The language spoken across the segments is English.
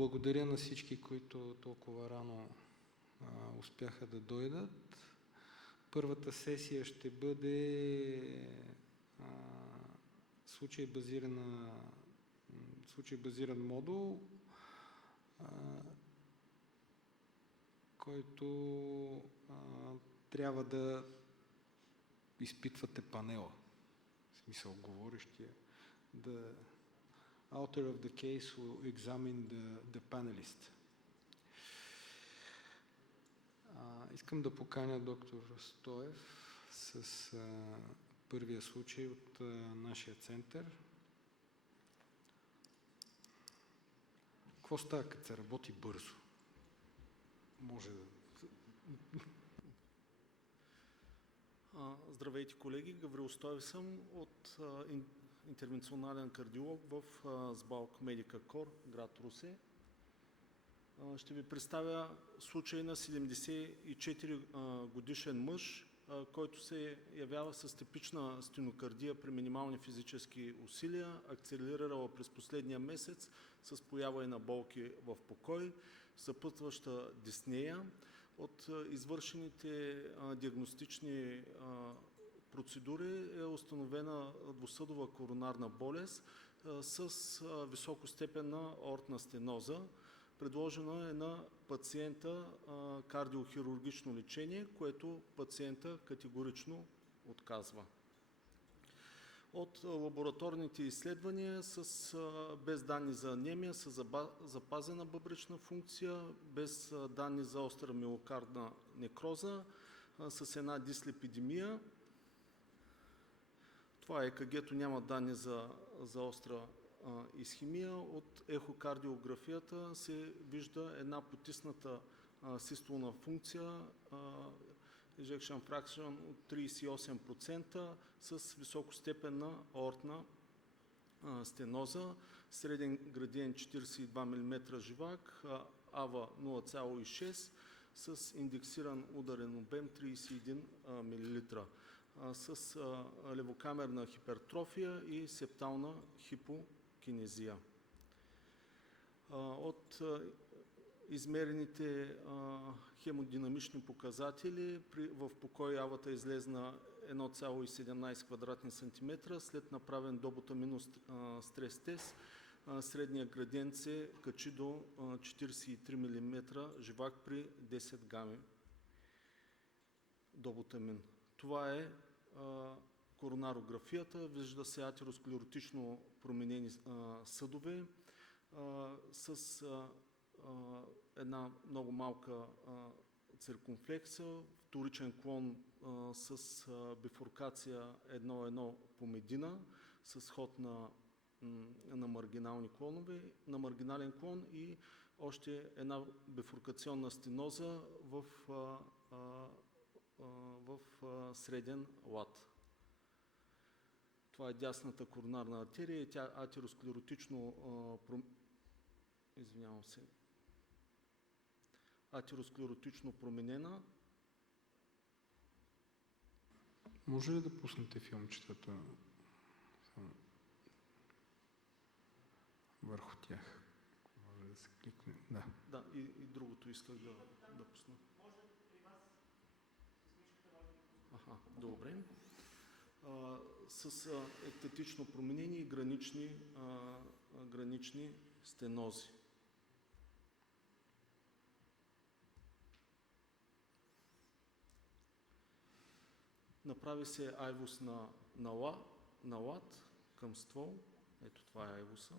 Благодаря на всички, които толкова рано успяха да дойдат. Първата сесия ще бъде случай базиран модул, който трябва да изпитвате панела. В смисъл, говорещия. The author of the case will examine the panelist. Искам да поканя доктор Стоев с първия случай от нашия център. Какво става, като се работи бързо? Може да... Здравейте, колеги! Гаврил Стоев съм от интервенционален кардиолог в СБАЛК Медика Кор, град Русе. Ще ви представя случай на 74 годишен мъж, който се явява с типична стенокардия при минимални физически усилия, акцелерирала през последния месец с поява и на болки в покой, съпътстваща диснея. От извършените диагностични процедури е установена двусъдова коронарна болест с високостепенна аортна стеноза. Предложено е на пациента кардиохирургично лечение, което пациента категорично отказва. От лабораторните изследвания без данни за анемия, с запазена бъбречна функция, без данни за остра миокардна некроза, с една дислепидемия. Това ЕКГ-то няма данни за остра исхемия. От ехокардиографията се вижда една потисната систолна функция, ejection fraction от 38% с високостепенна аортна стеноза, среден градиент 42 мм живак, АВА 0,6 с индексиран ударен обем 31 мл, с левокамерна хипертрофия и септална хипокинезия. От измерените хемодинамични показатели в покой авата излезна 1,17 квадратни сантиметра. След направен доботаминов стрес тест, средният градиент се качи до 43 мм живак при 10 гами доботамин. Това е коронарографията. Вижда се атеросклеротично променени съдове с една много малка циркумфлекса, вторичен клон с бифуркация 1,1 по медина, с ход на маргинални клонове, на маргинален клон и още една бифуркационна стеноза в среден лад. Това е дясната коронарна артерия и тя атеросклеротично атеросклеротично променена. Може ли да пуснете филмчетата върху тях? Може да се кликне. Да. Да, и другото исках да пусна. Може при вас с мишката може да... Добре. С ектатично променени и гранични стенози. Направи се айвус на лад към ствол. Ето това е айвуса.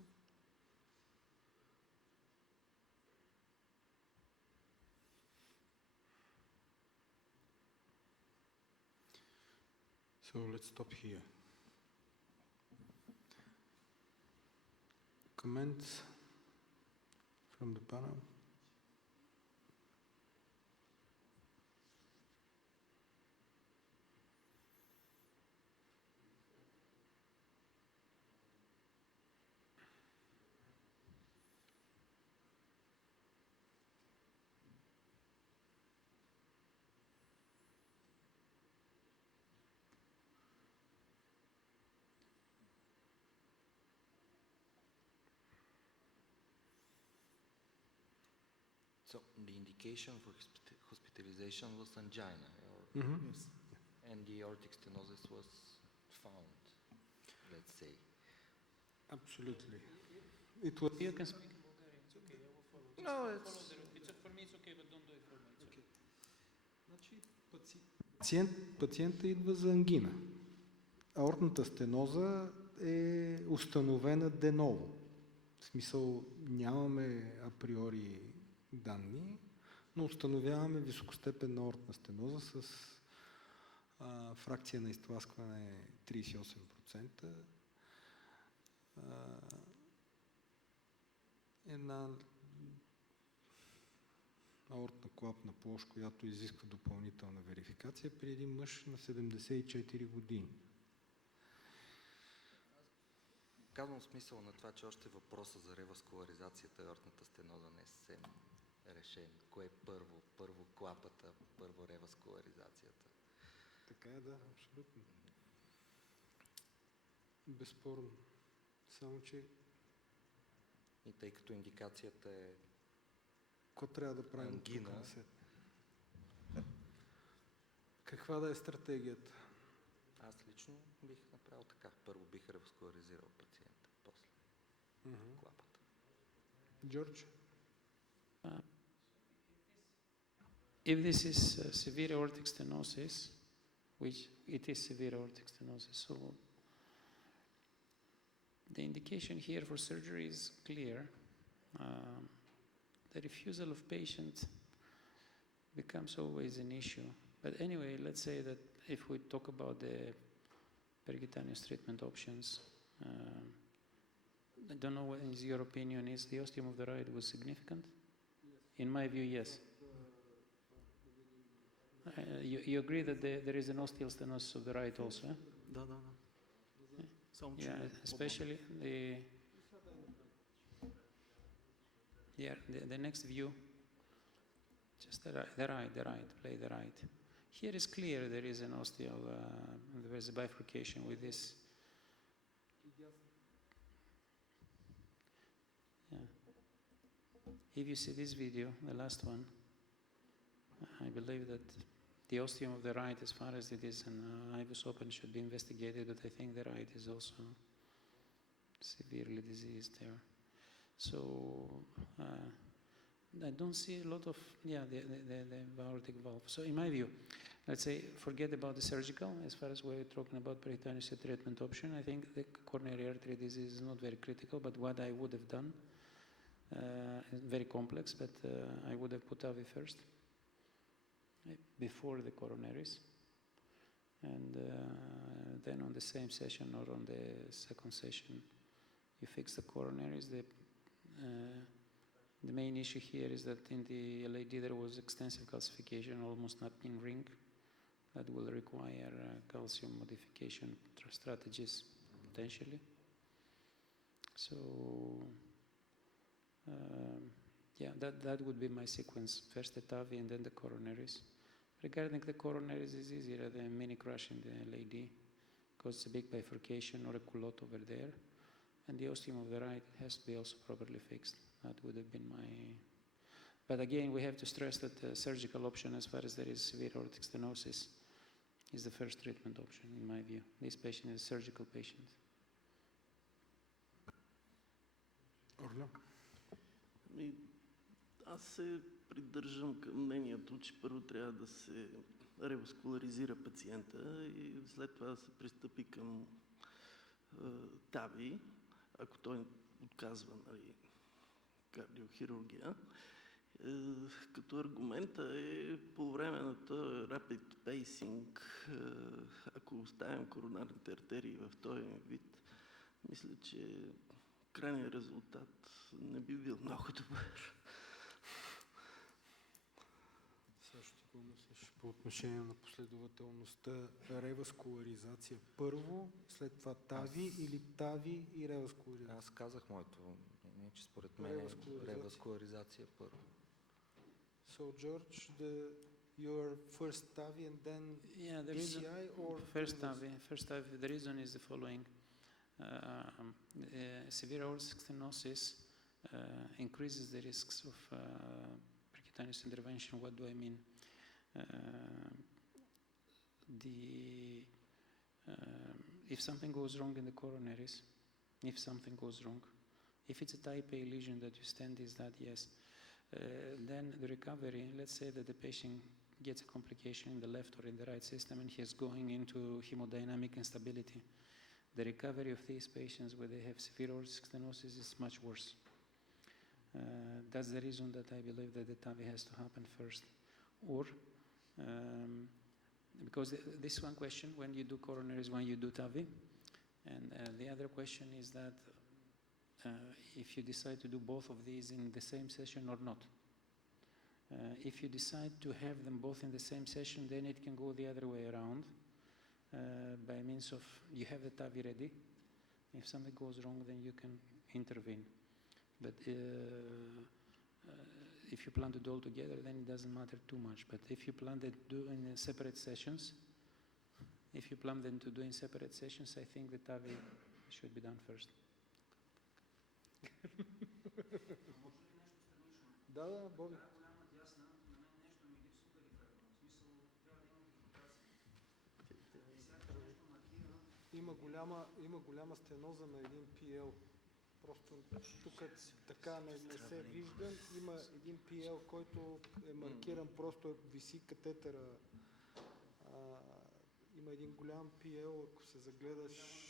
So let's stop here. Comments from the panel? So the indication for hospitalization was angina, Mhm. Yes. and the aortic stenosis was found, let's say. Absolutely. It was You can speak in Bulgarian, it's okay, I will follow. Just No, follow it's- the route. For me it's okay, but don't do it for me. It's okay. Значи, пациента идва за ангина. Аортната стеноза е установена деново. В смисъл нямаме априори данни, но установяваме високостепенна аортна стеноза с фракция на изтласкване 38%. Една аортна клапна площ, която изисква допълнителна верификация при един мъж на 74 години. Казвам смисъл на това, че още въпроса за реваскуларизацията и аортната стеноза не е съвсем решен. Кое е първо? Първо клапата, първо реваскуларизацията. Така е, да, абсолютно. Безспорно. Само, че И тъй като индикацията е какво трябва да правим от тук ангина. насетне? Каква да е стратегията? Аз лично бих направил така. Първо бих реваскуларизирал пациента, после клапата. Джордж? If this is severe aortic stenosis, which it is severe aortic stenosis, so the indication here for surgery is clear. The refusal of patient becomes always an issue. But anyway, let's say that if we talk about the percutaneous treatment options, I don't know what is your opinion is. The ostium of the right was significant? In my view, yes. You agree that there is an ostial stenosis of the right also? Eh? Да. Само че Yeah, especially the next view. Just the right, play the right. Here is clear there is an ostial, there is a bifurcation with this. Yeah. If you see this video, the last one, I believe that the ostium of the right, as far as it is an IVUS open, should be investigated, but I think the right is also severely diseased there. So I don't see a lot of, the aortic valve. So in my view, let's say, forget about the surgical, as far as we're talking about peritoneal treatment option. I think the coronary artery disease is not very critical, but what I would have done, is very complex, but I would have put AVI first, before the coronaries. And then on the same session or on the second session, you fix the coronaries. The main issue here is that in the LAD there was extensive calcification, almost nothing ring. That will require calcium modification strategies potentially. So that would be my sequence. First the TAVI and then the coronaries. Regarding the coronaries, it's easier than mini crush in the LAD because it's a big bifurcation or a culotte over there. And the ostium of the right has to be also properly fixed. That would have been my... But again, we have to stress that the surgical option, as far as there is severe aortic stenosis, is the first treatment option, in my view. This patient is a surgical patient. Орло? Аз се придържам към мнението, че първо трябва да се реваскуларизира пациента и след това да се пристъпи към ТАВИ, ако той отказва кардиохирургия. Като аргумента е по време на този rapid pacing, ако оставим коронарните артерии в този вид, мисля, че крайният резултат не би бил много добър. Също така мислиш по отношение на последователността реваскуларизация първо, след това ТАВИ или ТАВИ и реваскуларизация? Аз казах моето, че според мен е реваскуларизация първо. So George, your first TAVI and then The reason, PCI or first TAVI, the reason is the following. Severe aortic stenosis increases the risks of percutaneous intervention. What do I mean? If something goes wrong in the coronaries, if something goes wrong, if it's a type A lesion that you stand is that, yes, then the recovery, let's say that the patient gets a complication in the left or in the right system and he is going into hemodynamic instability. The recovery of these patients where they have severe aortic stenosis is much worse. That's the reason that I believe that the TAVI has to happen first. Or, because this is one question, when you do coronaries, when you do TAVI, and the other question is that if you decide to do both of these in the same session or not. If you decide to have them both in the same session, then it can go the other way around by means of you have the TAVI ready. If something goes wrong, then you can intervene. But if you plan to do all together, then it doesn't matter too much. But if you plan to do in separate sessions, I think the TAVI should be done first. Да, Боби. Има голяма стеноза на един PL. Просто тук така не се вижда. Има един PL, който е маркиран, просто виси катетъра. Има един голям PL, ако се загледаш.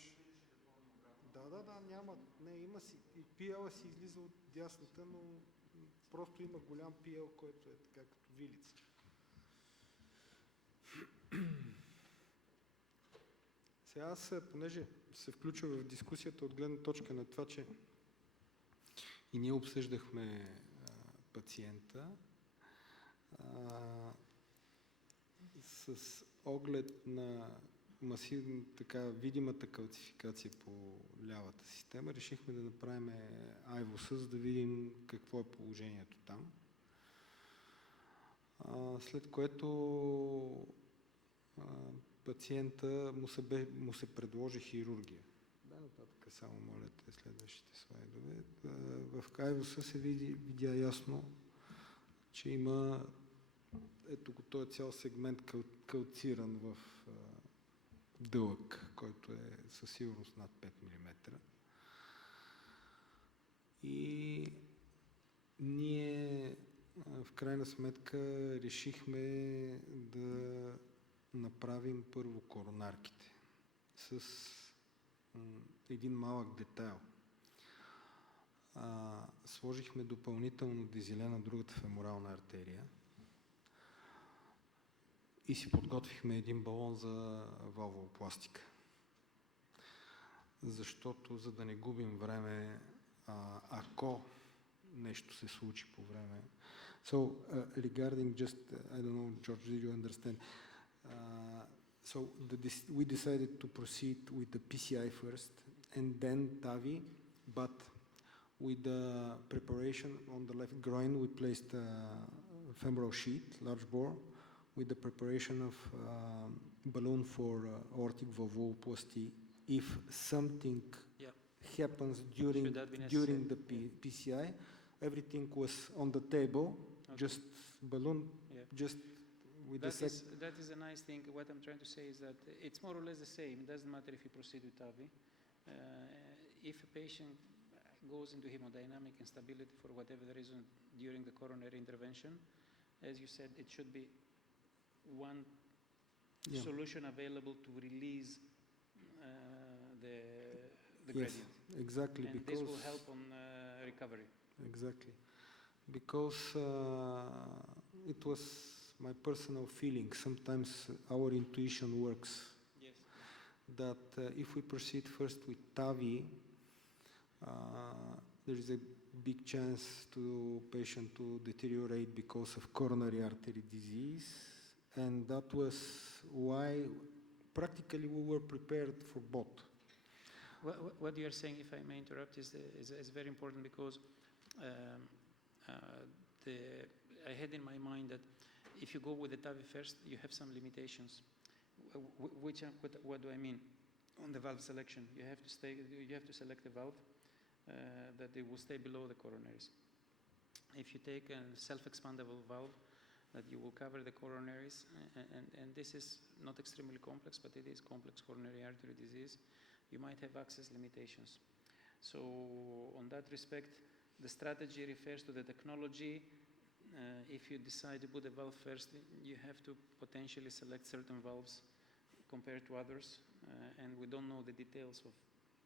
Да, няма. Не, има си. И PL си излиза от дясната, но просто има голям PL, който е така като вилица. Сега аз, понеже се включва в дискусията от гледна точка на това, че и ние обсъждахме пациента с оглед на така видимата калцификация по лявата система, решихме да направим IVUS, за да видим какво е положението там. След което пациента му се предложи хирургия. Да, нататък само моля те следващите слайдове. В IVUS се видя ясно, че има ето го този цял сегмент калциран в дълъг, който е със сигурност над 5 мм. И ние в крайна сметка решихме да направим първо коронарките с един малък детайл. Сложихме допълнително дезиле на другата феморална артерия и си подготвихме един балон за валвопластика. Защото, за да не губим време, ако нещо се случи по време. So, regarding just, I don't know, George, did you understand? So we decided to proceed with the PCI first and then TAVI, but with the preparation on the left groin we placed a femoral sheath, large bore, with the preparation of balloon for aortic valvuloplasty. If something happens during the PCI, everything was on the table, just balloon, just with that is a nice thing. What I'm trying to say is that it's more or less the same. It doesn't matter if you proceed with TAVI. If a patient goes into hemodynamic instability for whatever the reason during the coronary intervention, as you said, it should be one solution available to release the gradient. Exactly. And because this will help on recovery. Exactly. Because it was my personal feeling. Sometimes our intuition works. Yes. That if we proceed first with TAVI, there is a big chance to patient to deteriorate because of coronary artery disease, and that was why practically we were prepared for both. What you are saying, if I may interrupt, is very important because I had in my mind that if you go with the TAVI first, you have some limitations. What do I mean? On the valve selection, you have to select a valve that it will stay below the coronaries. if you take a self-expandable valve, that you will cover the coronaries, and this is not extremely complex, but it is complex coronary artery disease, you might have access limitations. So on that respect, the strategy refers to the technology. If you decide to put a valve first, you have to potentially select certain valves compared to others, and we don't know the details of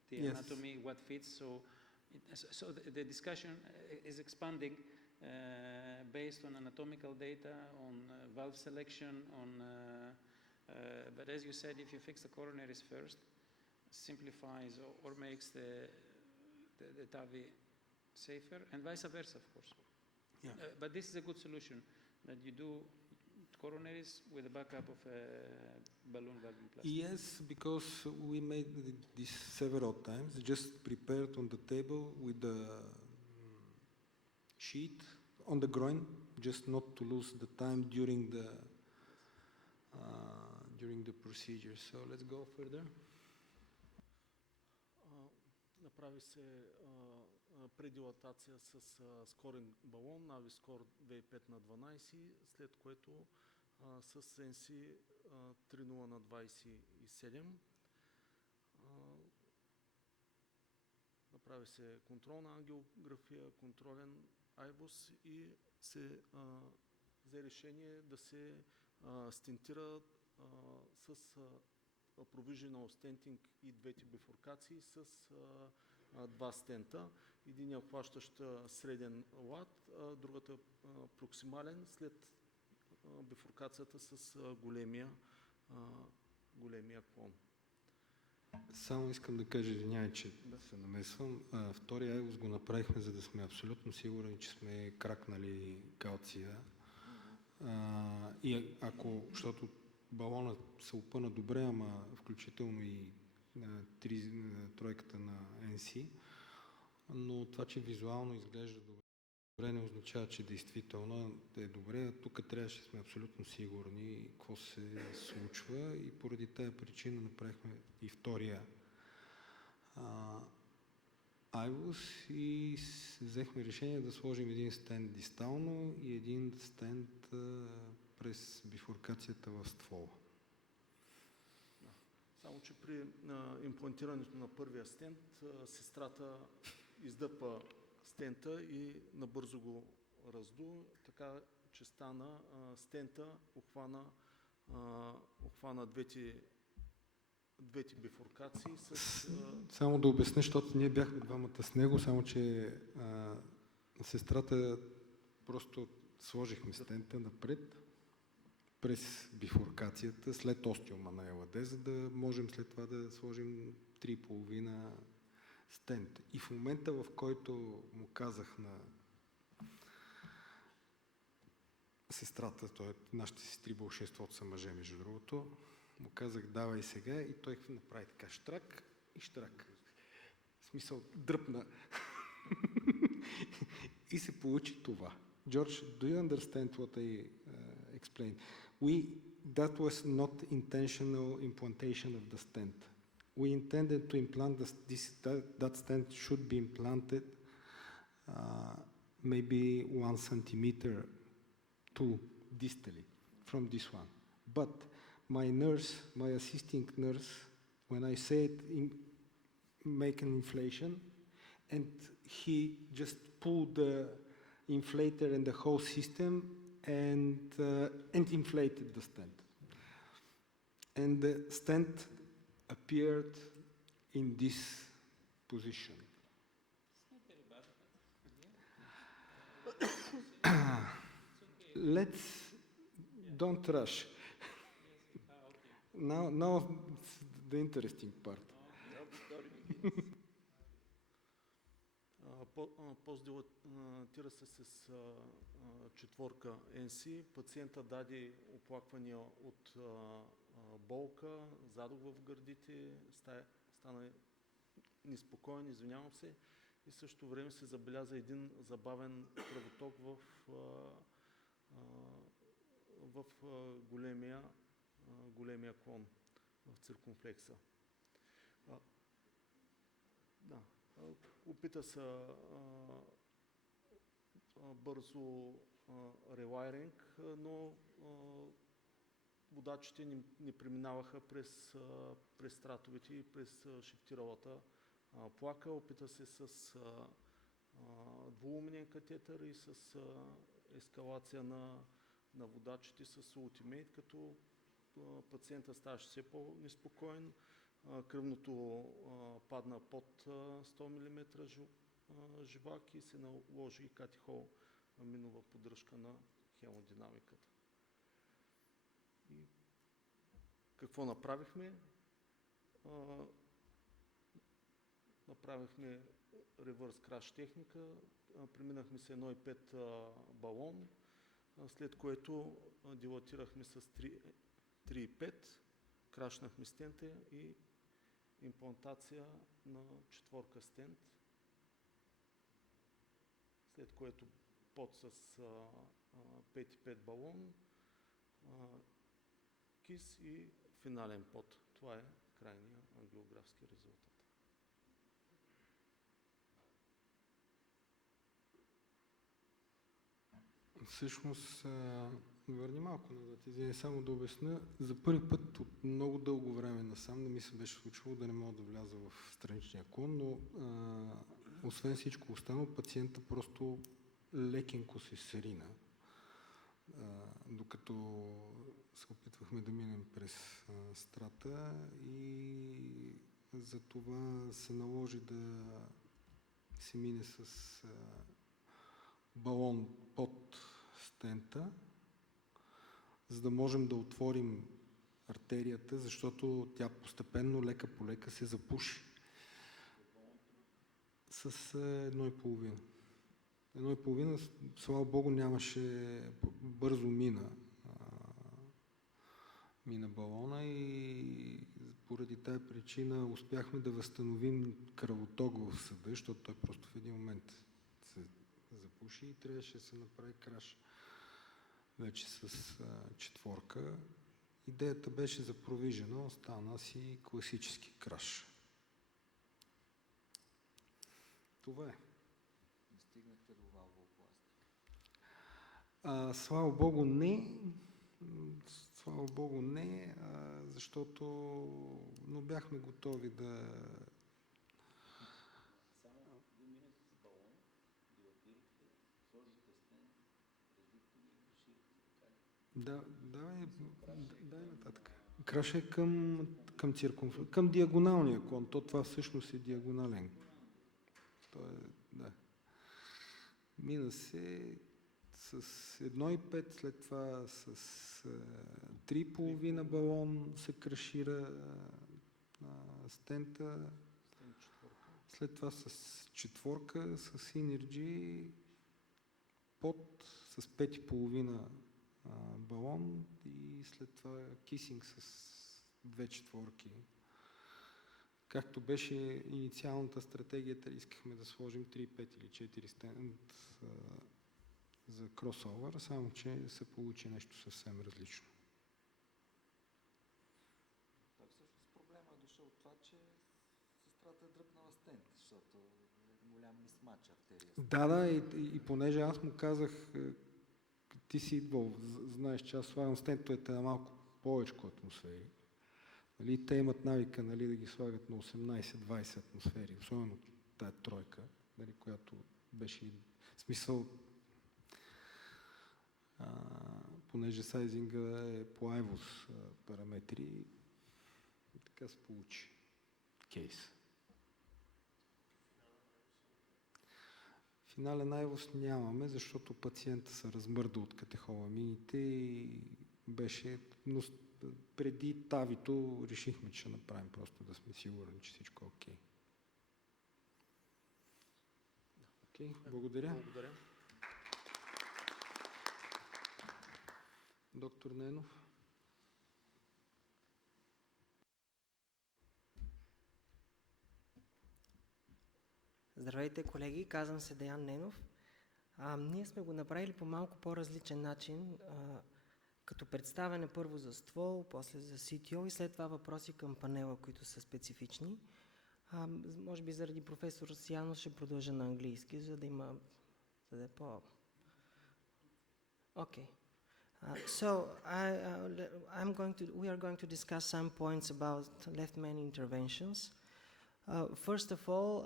the Yes. anatomy, what fits. So the discussion is expanding based on anatomical data, on valve selection, but as you said, if you fix the coronaries first, simplifies or makes the TAVI safer, and vice versa, of course. Yeah. But this is a good solution, that you do coronaries with a backup of a balloon valvuloplasty. Yes, because we made this several times, just prepared on the table with the sheet on the groin, just not to lose the time during the procedure. So let's go further. Направи се предилатация с скорен балон, Naviscore V5 на 12, след което с NC 3.0 на 27. Направи се контролна ангиография, контролен IBUS и се взе решение да се стентира с provisional stenting и двете бифуркации с два стента. Единия обхващащ среден лад, другата проксимален след бифуркацията с големия клон. Само искам да кажа, извинявай, че се намесвам. Втория IVUS го направихме, за да сме абсолютно сигурни, че сме кракнали калция. И ако, защото балонът се опъна добре, ама включително и тройката на NC, но това, че визуално изглежда добре, не означава, че действително е добре. Тук трябваше да сме абсолютно сигурни какво се случва и поради тая причина направихме и втория IVUS и взехме решение да сложим един стент дистално и един стент през бифуркацията в ствола. Само, че при имплантирането на първия стент, сестрата издъпа стента и набързо го разду, така че стана стента, обхвана двете бифуркации с... Само да обясня, защото ние бяхме двамата с него, само че сестрата просто сложихме стента напред през бифуркацията, след остеома на ЛАД, за да можем след това да сложим 3,5 стент. И в момента, в който му казах на сестрата, нашите сестри болшинството са мъже, между другото, му казах, давай сега, и той направи така штрак и штрак. В смисъл, дръпна. И се получи това. George, do you understand what I explained? That was not intentional implantation of the stent. We intended to implant that stent should be implanted maybe 1 centimeter to distally from this one. But my assisting nurse, when I said make an inflation, and he just pulled the inflator and the whole system and inflated the stent. And the stent appeared in this position. Don't rush. Now the interesting part. Поздилатира се с четворка NC. Пациента даде оплаквания от болка, задух в гърдите, стана неспокоен, извинявам се, и в същото време се забеляза един забавен кръвоток в големия клон, в циркумфлекса. Опита се бързо релайринг, но водачите не преминаваха през стратовете и през шифтиралата плака. Опита се с двуумен катетър и с ескалация на водачите с Ultimate, като пациента ставаше все по-неспокоен. Кръвното падна под 100 мм живак и се наложи и катехол минова поддръжка на хемодинамиката. И какво направихме? Направихме ревърс краш техника, преминахме с 1,5 балон, след което дилатирахме с 3,5, крашнахме стента и имплантация на 4 стент, след което под с 5,5 балон, кис и финален под. Това е крайният ангиографски резултат. Всъщност, върни малко назад, извиня, само да обясня. За първи път от много дълго време насам не ми се беше случило да не мога да вляза в страничния клон, но освен всичко останало, пациента просто лекенко се срина, докато се опитвахме да минем през страта и за това се наложи да се мине с балон под стента, за да можем да отворим артерията, защото тя постепенно, лека по лека се запуши. С 1,5. 1,5, слава Богу, нямаше, бързо мина балона и поради тая причина успяхме да възстановим кръвоток в съда, защото той просто в един момент се запуши и трябваше да се направи краш вече с 4. Идеята беше за провижена, остана си класически краш. Това е. Не стигнахте до валвопластика? Слава Богу, не. Слава Богу, не, защото но бяхме готови да... Само да минете с балон, дилатирахте, сложите стен, предвидите и разширите, така ли? Дай нататък. Краш е към циркумфлексия, към диагоналния клон. Това всъщност е диагонален. Да. Мина се с 1,5, след това с 3,5 балон се крашира стента, след това с 4 с Synergy под с 5,5 балон и след това кисинг с 2/4. Както беше инициалната стратегия, искахме да сложим 3,5 или 4 стент за кросовър, само че се получи нещо съвсем различно. Так, всъщност проблема е дошъл от това, че сестрата е дръпнала стент, защото е голям мисмач артерия. Да, и понеже аз му казах, ти си идвал, знаеш, че аз слагам стентовете на малко повече атмосфери. Нали, те имат навика, нали, да ги слагат на 18-20 атмосфери, особено тая тройка, нали, която беше в смисъл, понеже сайзинга е по IVOS параметри, и така се получи кейс. Финален IVOS нямаме, защото пациента се размърда от катехоламините и беше... Но преди тавито решихме, че ще направим просто да сме сигурни, че всичко е окей. Окей, благодаря. Благодаря. Доктор Ненов. Здравейте, колеги! Казвам се Деян Ненов. Ние сме го направили по малко по-различен начин, като представяне първо за ствол, после за CTO и след това въпроси към панела, които са специфични. Може би заради професор Сиянов ще продължа на английски, за да е Okay. We are going to discuss some points about left main interventions. First of all,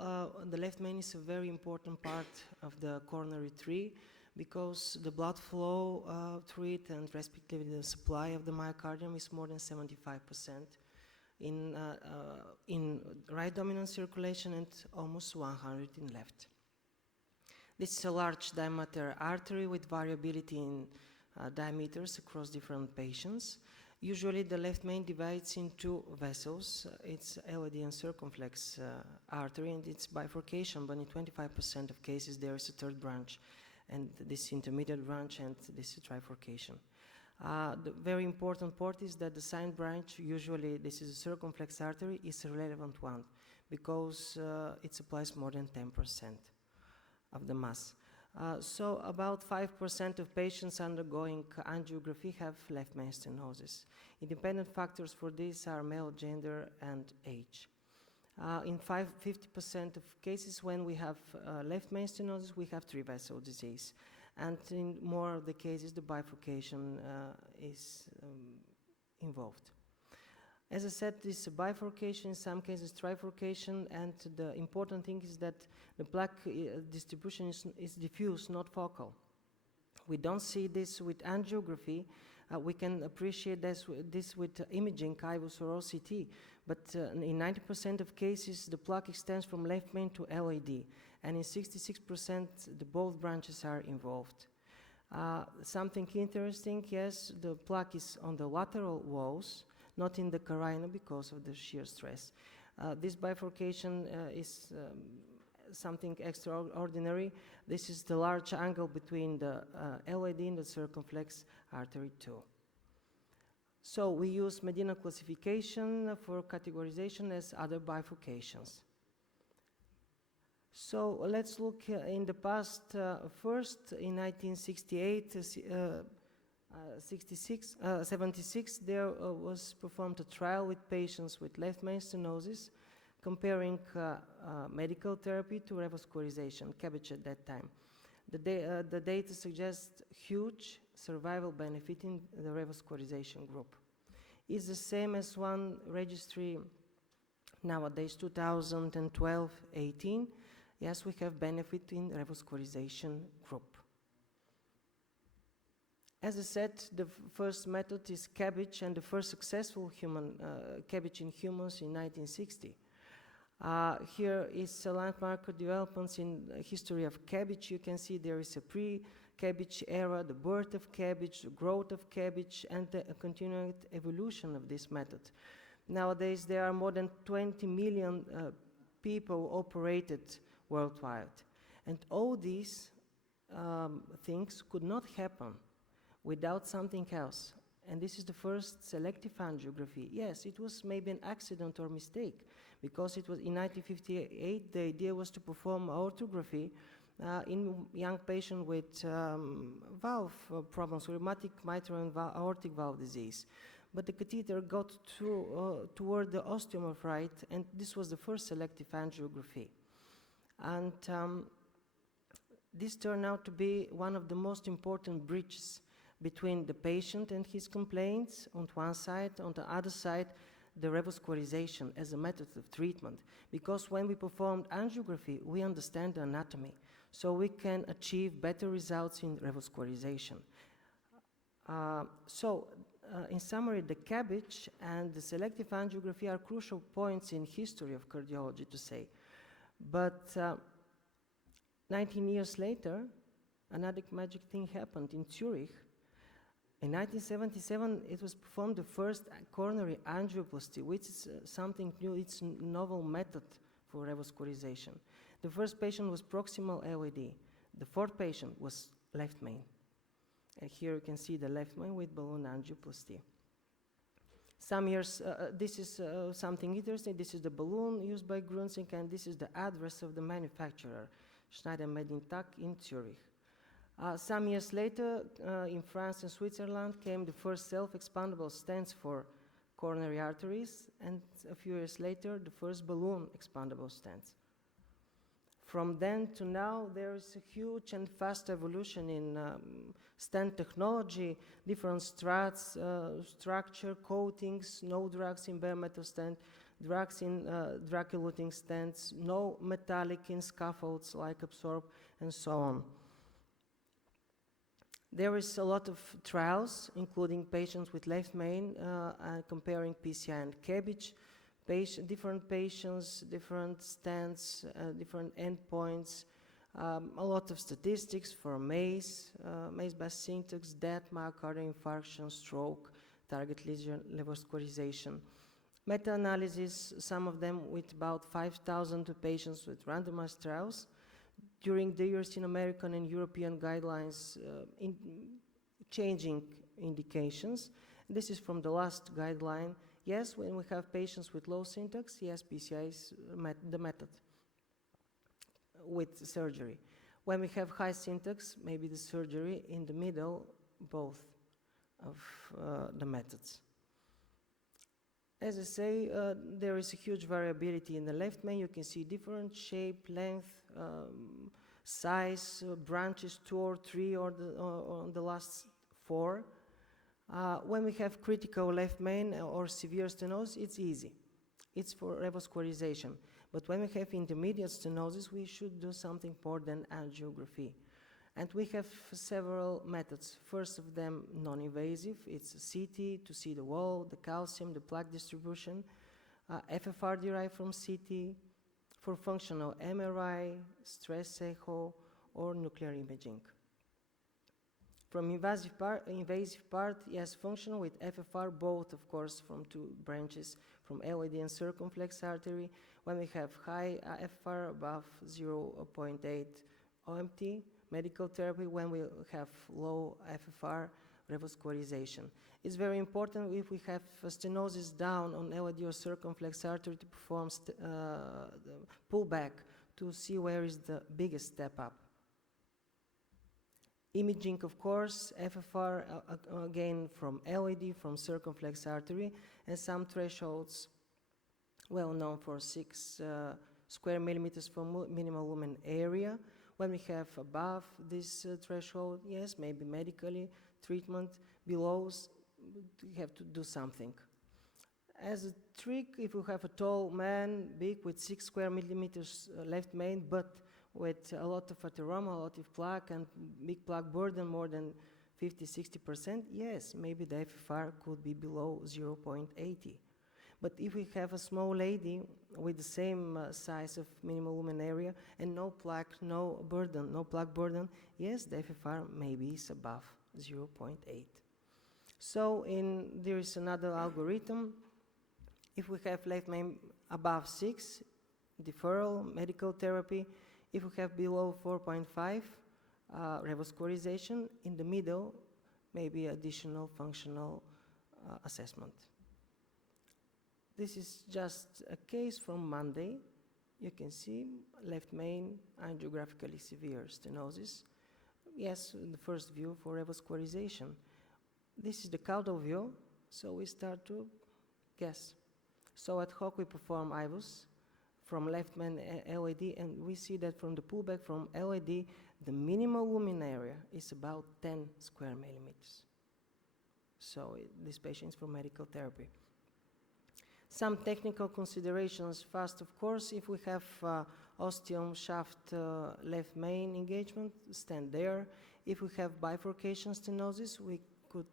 the left main is a very important part of the coronary tree because the blood flow through it and respectively the supply of the myocardium is more than 75% in right dominant circulation and almost 100 in left. This is a large diameter artery with variability in diameters across different patients. Usually the left main divides in two vessels. It's LAD and circumflex artery, and it's bifurcation, but in 25% of cases there is a third branch, and this intermediate branch, and this is trifurcation. The very important part is that the sign branch, usually this is a circumflex artery, is a relevant one because it supplies more than 10% of the mass. So about 5% of patients undergoing angiography have left main stenosis. Independent factors for this are male gender and age. In 50% of cases when we have left main stenosis, we have three vessel disease. And in more of the cases, the bifurcation is involved. As I said, this bifurcation, in some cases trifurcation, and the important thing is that the plaque distribution is diffuse, not focal. We don't see this with angiography. We can appreciate this with imaging, IVUS or OCT, but in 90% of cases, the plaque extends from left main to LAD, and in 66%, both branches are involved. Something interesting, yes, the plaque is on the lateral walls, not in the carina because of the shear stress. This bifurcation is something extraordinary. This is the large angle between the LAD and the circumflex artery 2. So we use Medina classification for categorization as other bifurcations. So let's look in the past. First, in 1976, there was performed a trial with patients with left main stenosis, comparing medical therapy to revascularization, CABG at that time. The data suggests huge survival benefit in the revascularization group. It's the same as one registry nowadays, 2012-18. Yes, we have benefit in revascularization group. As I said, the first method is CABG, and the first successful human CABG in humans in 1960. Here is a landmark developments in the history of CABG. You can see there is a pre-CABG era, the birth of CABG, the growth of CABG, and the continued evolution of this method. Nowadays, there are more than 20 million people operated worldwide. And all these things could not happen without something else. And this is the first selective angiography. Yes, it was maybe an accident or mistake, because it was in 1958, the idea was to perform aortography in young patients with valve problems, rheumatic mitral and aortic valve disease. But the catheter got toward the osteomorph right, and this was the first selective angiography. And this turned out to be one of the most important bridges between the patient and his complaints on one side, on the other side, the revascularization as a method of treatment. Because when we perform angiography, we understand the anatomy, so we can achieve better results in revascularization. In summary, the CABG and the selective angiography are crucial points in history of cardiology, to say. But 19 years later, another magic thing happened in Zurich. In 1977, it was performed the first coronary angioplasty, which is something new. It's a novel method for revascularization. The first patient was proximal LAD. The fourth patient was left main. And here you can see the left main with balloon angioplasty. Some years, this is something interesting. This is the balloon used by Grunzing, and this is the address of the manufacturer, Schneider Made in Tack in Zurich. Some years later, in France and Switzerland, came the first self-expandable stents for coronary arteries, and a few years later, the first balloon expandable stents. From then to now, there is a huge and fast evolution in stent technology, different strats, structure, coatings, no drugs in bare metal stent, drugs in drug-eluting stents, no metallic in scaffolds like Absorb, and so on. There is a lot of trials, including patients with left main, comparing PCI and CABG, different patients, different stents, different endpoints, a lot of statistics for MACE, MACE-based syntax, death, myocardial infarction, stroke, target lesion, revascularization. Meta-analysis, some of them with about 5,000 patients with randomized trials. During the years in American and European guidelines, changing indications. This is from the last guideline. Yes, when we have patients with low syntax, yes, PCI is the method with surgery. When we have high syntax, maybe the surgery. In the middle, both of the methods. As I say, there is a huge variability in the left main. You can see different shape, length, size, branches, 2 or 3, or the last 4. When we have critical left main or severe stenosis, it's easy. It's for revascularization. But when we have intermediate stenosis, we should do something more than angiography. And we have several methods. First of them, non-invasive. It's CT to see the wall, the calcium, the plaque distribution. FFR derived from CT. For functional, MRI, stress echo, or nuclear imaging. From invasive part, yes, functional with FFR, both, of course, from 2 branches, from LAD and circumflex artery. When we have high FFR above 0.8 OMT, medical therapy. When we have low FFR, revascularization. It's very important if we have stenosis down on LAD or circumflex artery to perform pullback to see where is the biggest step up. Imaging, of course, FFR again from LAD, from circumflex artery, and some thresholds well known for 6 square millimeters for minimal lumen area. When we have above this threshold, yes, maybe medically treatment. Below, we have to do something. As a trick, if you have a tall man, big, with 6 square millimeters left main, but with a lot of atheroma, a lot of plaque, and big plaque burden, more than 50–60%, yes, maybe the FFR could be below 0.80. But if we have a small lady with the same size of minimal lumen area and no plaque, no plaque burden, yes, the FFR maybe is above 0.8. So there is another algorithm. If we have left main above 6, deferral, medical therapy. If we have below 4.5, revascularization. In the middle, maybe additional functional assessment. This is just a case from Monday. You can see left main angiographically severe stenosis. Yes, the first view for revascularization. This is the caudal view, so we start to guess. So ad hoc we perform IVUS from left main LAD, and we see that from the pullback from LAD, the minimal lumen area is about 10 square millimeters. So this patient is for medical therapy. Some technical considerations. First, of course, if we have ostium shaft left main engagement, stand there. If we have bifurcation stenosis, we could,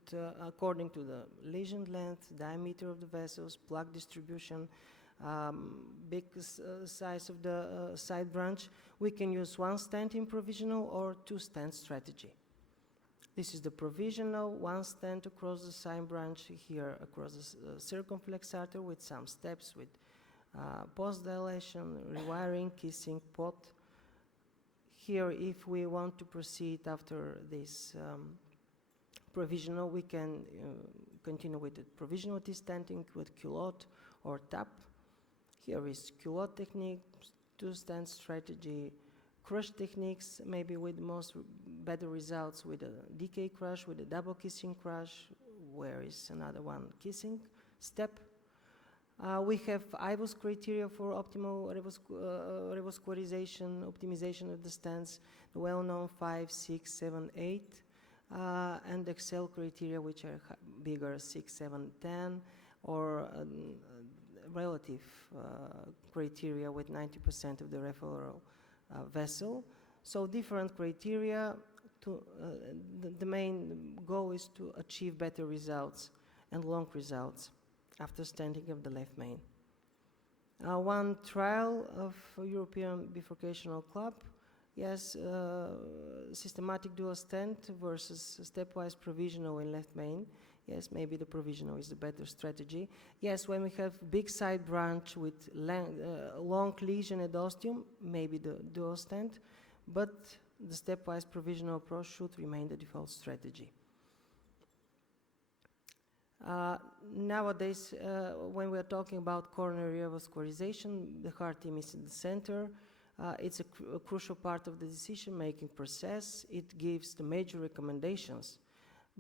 according to the lesion length, diameter of the vessels, plaque distribution, big size of the side branch, we can use 1 stent in provisional or 2 stent strategy. This is the provisional, 1 stent across the side branch, here across the circumflex artery with some steps with post-dilation, rewiring, kissing, pot. Here, if we want to proceed after this provisional, we can continue with the provisional T-stenting with culotte or TAP. Here is culotte technique, 2 stent strategy, crush techniques, maybe with better results with a DK crush, with a double kissing crush, where is another one kissing step. We have IVOS criteria for optimal revascularization, optimization of the stents, the well-known 5, 6, 7, 8, and Excel criteria, which are bigger, 6, 7, 10, or relative criteria with 90% of the referral vessel. So different criteria. The main goal is to achieve better results and long results after stenting of the left main. One trial of European Bifurcational Club, yes, systematic dual stent versus stepwise provisional in left main. Yes, maybe the provisional is the better strategy. Yes, when we have big side branch with long lesion at ostium, maybe the dual stent, but the stepwise provisional approach should remain the default strategy. Nowadays, when we are talking about coronary revascularization, the heart team is in the center. It's a crucial part of the decision-making process. It gives the major recommendations,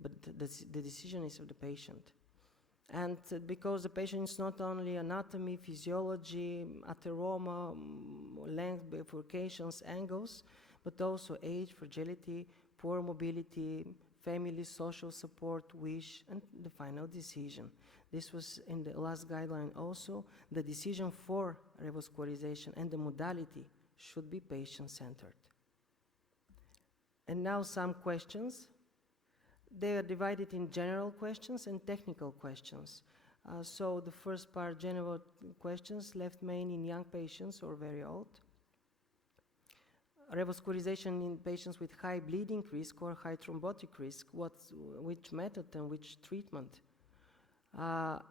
but the decision is of the patient. And because the patient is not only anatomy, physiology, atheroma, length, bifurcations, angles, but also age, fragility, poor mobility, family, social support, wish, and the final decision. This was in the last guideline also. The decision for revascularization and the modality should be patient-centered. And now some questions. They are divided in general questions and technical questions. So the first part, general questions, left main in young patients or very old. Revascularization in patients with high bleeding risk or high thrombotic risk, which method and which treatment?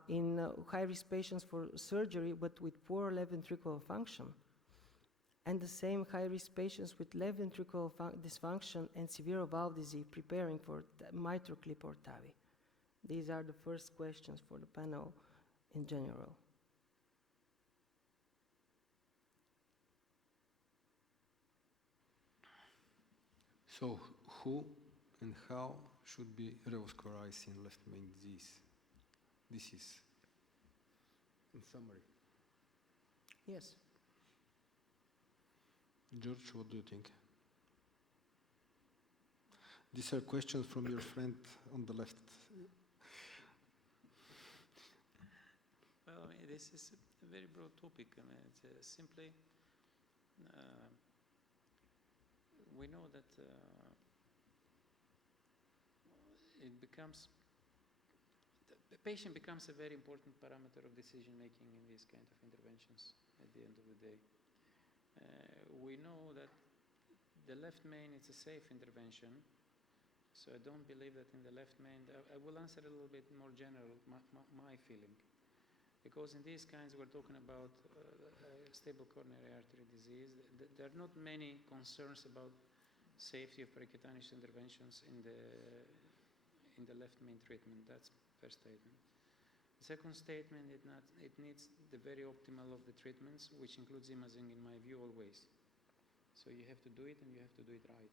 In high-risk patients for surgery but with poor left ventricular function. And the same high-risk patients with left ventricular dysfunction and severe valve disease preparing for MitraClip or TAVI. These are the first questions for the panel in general. So who and how should be revascularized in left main disease? This is in summary. Yes. George, what do you think? These are questions from your friend on the left. Well, I mean, this is a very broad topic. I mean, it's simply, we know that the patient becomes a very important parameter of decision making in these kind of interventions at the end of the day. We know that the left main is a safe intervention, so I don't believe that in the left main. I will answer a little bit more general, my feeling. Because in these kinds, we're talking about stable coronary artery disease. There are not many concerns about safety of percutaneous interventions in the left main treatment. That's first statement. The second statement, it needs the very optimal of the treatments, which includes imaging, in my view, always. So you have to do it, and you have to do it right.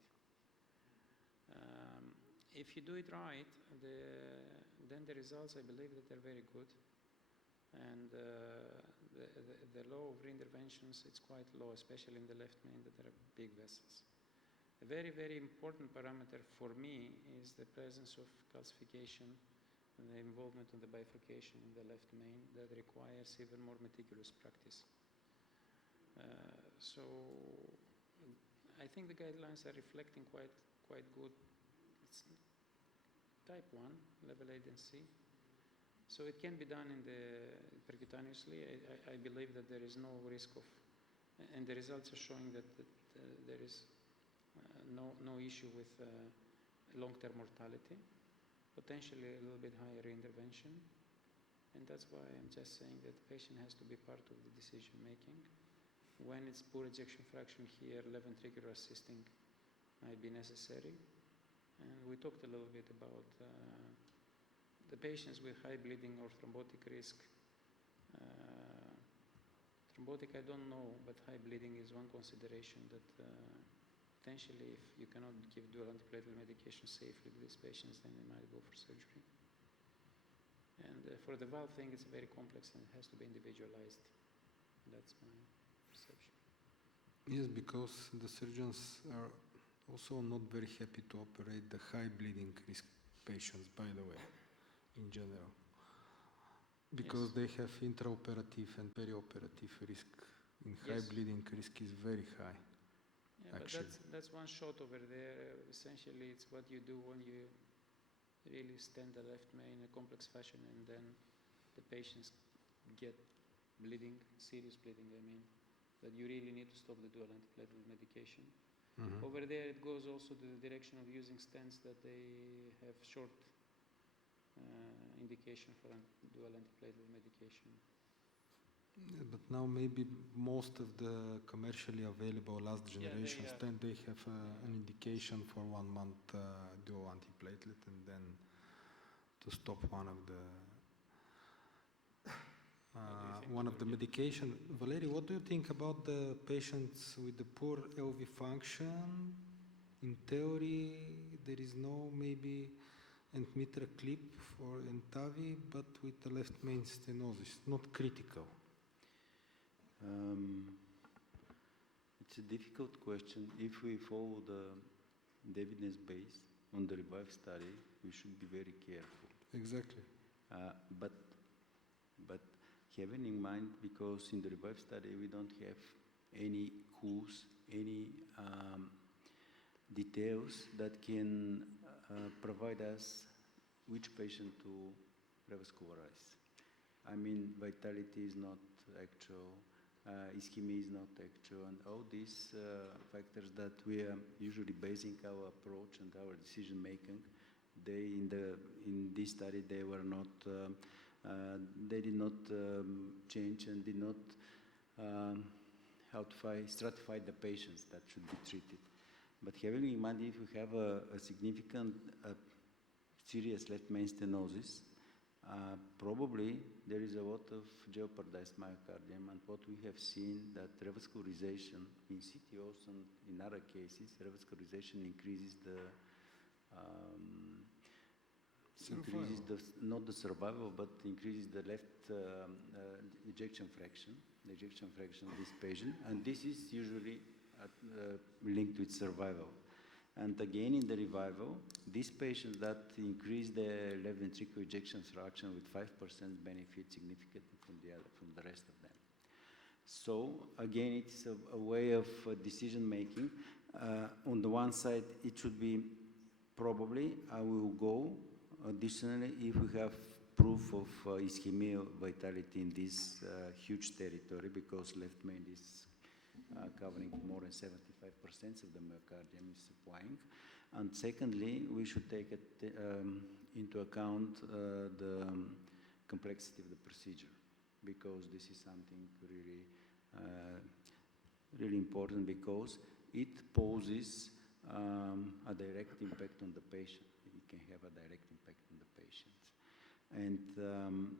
If you do it right, then the results, I believe, that they're very good. And the law of reinterventions, it's quite low, especially in the left main, that there are big vessels. A very, very important parameter for me is the presence of calcification and the involvement of the bifurcation in the left main that requires even more meticulous practice. So I think the guidelines are reflecting quite good. It's type 1, level A and C. So it can be done in the percutaneously. I believe that there is no risk of, and the results are showing that there is no issue with long-term mortality, potentially a little bit higher intervention, and that's why I'm just saying that the patient has to be part of the decision making. When it's poor ejection fraction here, left ventricular assisting might be necessary. And we talked a little bit about the patients with high bleeding or thrombotic risk. Thrombotic, I don't know, but high bleeding is one consideration that potentially, if you cannot give dual antiplatelet medication safely to these patients, then they might go for surgery. And for the valve thing, it's very complex and it has to be individualized. That's my perception. Yes, because the surgeons are also not very happy to operate the high bleeding risk patients, by the way, in general. Because Yes. they have intraoperative and perioperative risk. In high Yes. bleeding risk is very high. Yeah, Actually. but that's one shot over there. Essentially, it's what you do when you really stent the left main in a complex fashion, and then the patients get bleeding, serious bleeding, I mean, that you really need to stop the dual antiplatelet medication. Mhm. Over there, it goes also to the direction of using stents that they have short indication for dual antiplatelet medication. Yeah, but now maybe most of the commercially available last generation are. stent, they have Yeah. an indication for 1 month dual antiplatelet, and then to stop one of the think, one of the Georgi? medication. Valery, what do you think about the patients with the poor LV function? In theory, there is no maybe end mitral clip for Entavi, but with the left main stenosis, not critical. It's a difficult question. If we follow the evidence base on the REVIVE study, we should be very careful. Exactly. But having in mind, because in the REVIVE study we don't have any clues, any details that can provide us which patient to revascularize. I mean, vitality is not actual, ischemia is not actual, and all these factors that we are usually basing our approach and our decision making, they in this study they were not, they did not change and did not stratify the patients that should be treated. But having in mind, if we have a significant serious left main stenosis, probably there is a lot of jeopardized myocardium, and what we have seen that revascularization in CTOs and in other cases, revascularization increases not the survival, but increases the left ejection fraction, the ejection fraction of this patient, and this is usually linked with survival. And again, in the revival, these patients that increase the left ventricular ejection fraction with 5% benefit significantly from the rest of them. So again, it's a way of decision making. On the one side, it should be probably I will go additionally if we have proof of ischemia vitality in this huge territory, because left main is covering more than 75% of the myocardium is supplying. And secondly, we should take into account the complexity of the procedure, because this is something really, really important, because it poses a direct impact on the patient. It can have a direct impact on the patient. And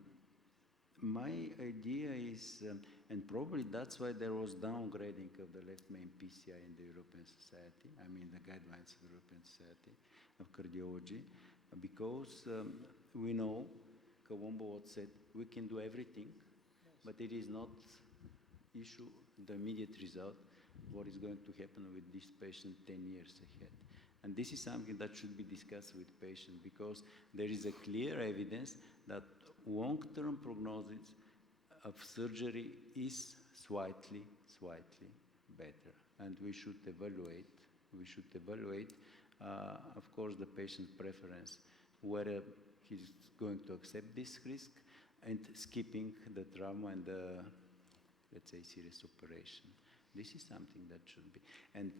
my idea is, and probably that's why there was downgrading of the left main PCI in the European Society, I mean the guidelines of the European Society of Cardiology, because we know, Colombo said, we can do everything, but it is not issue the immediate result, what is going to happen with this patient 10 years ahead. And this is something that should be discussed with patients, because there is a clear evidence that long-term prognosis of surgery is slightly better. And we should evaluate, of course, the patient's preference, whether he's going to accept this risk and skipping the trauma and the, let's say, serious operation. This is something that should be. And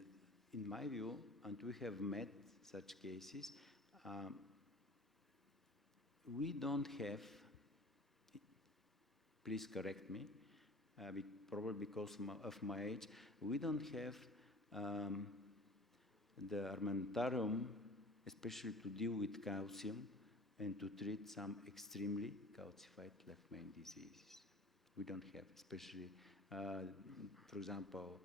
in my view, and we have met such cases, we don't have, please correct me, probably because of my age, we don't have the armamentarium, especially to deal with calcium and to treat some extremely calcified left main diseases. We don't have, especially, for example,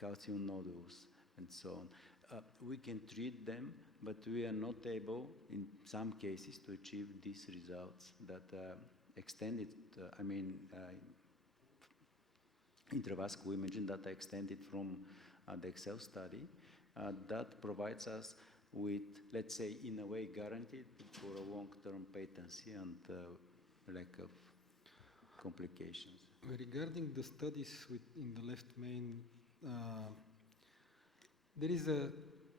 calcium nodules and so on. We can treat them but we are not able, in some cases, to achieve these results that extended, intravascular imaging that are extended from the Excel study, that provides us with, let's say, in a way, guaranteed for a long-term patency and lack of complications. Regarding the studies in the left main, there is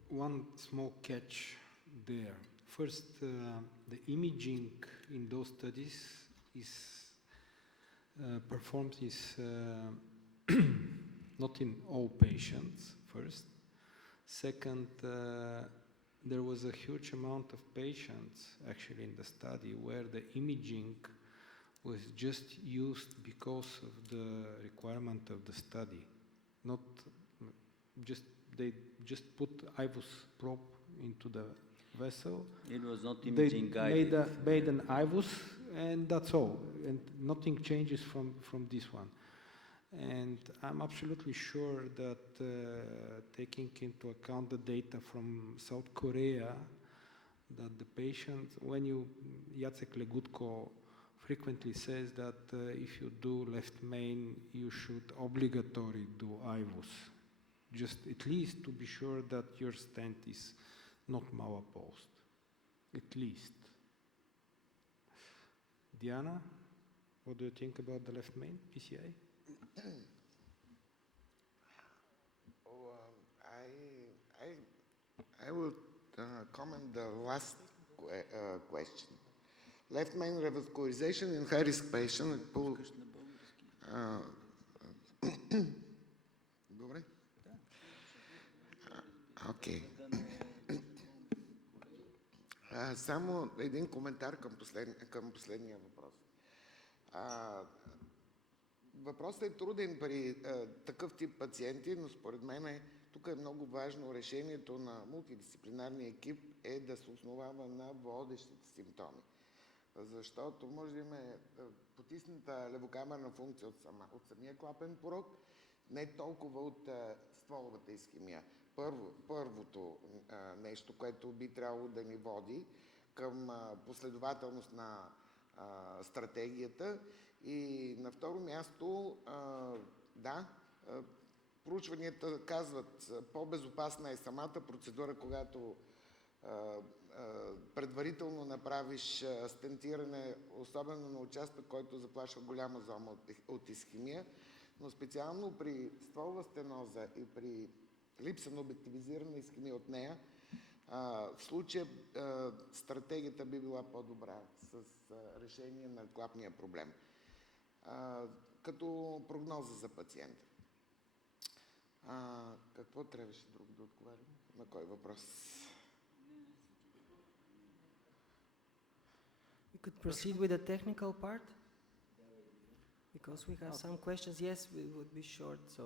one small catch there. First, the imaging in those studies is performed not in all patients, first. Second, there was a huge amount of patients actually in the study where the imaging was just used because of the requirement of the study. Not just, they just put IVUS probe into the vessel. It was not imaging guided. Made an IVUS and that's all. And nothing changes from this one. And I'm absolutely sure that taking into account the data from South Korea, that the patient, Jacek Legutko frequently says that if you do left main, you should obligatory do IVUS, just at least to be sure that your stent is not malapposed, at least. Diana, what do you think about the left main PCI? I will comment the last question. Left main revascularization in high-risk patient. Добре? Окей. Само един коментар към последния въпрос. Въпросът е труден при такъв тип пациенти, но според мен тук е много важно решението на мултидисциплинарния екип е да се основава на водещите симптоми. Защото може да имаме потисната левокамерна функция от самия клапен порок, не толкова от стволовата исхемия. Първото нещо, което би трябвало да ни води към последователност на стратегията. И на второ място, проучванията казват, по-безопасна е самата процедура, когато предварително направиш стентиране, особено на участък, който заплашва голяма зона от исхемия, но специално при стволова стеноза и при липса на обективизирана исхемия от нея, в случая стратегията би била по-добра с решение на клапния проблем. Като прогноза за пациента. Какво трябваше друго да отговарям? На кой въпрос? We could proceed with the technical part because we have some questions. Yes, we would be short. So,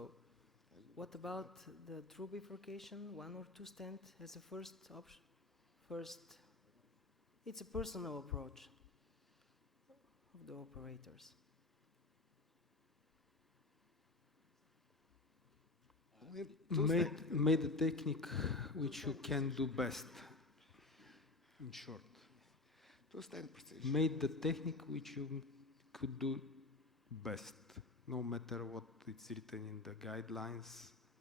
what about the true bifurcation, 1 or 2 stent as a first option? First, it's a personal approach of the operators. Made the technique which you can do best, in short. Made the technique which you could do best, no matter what it's written in the guidelines,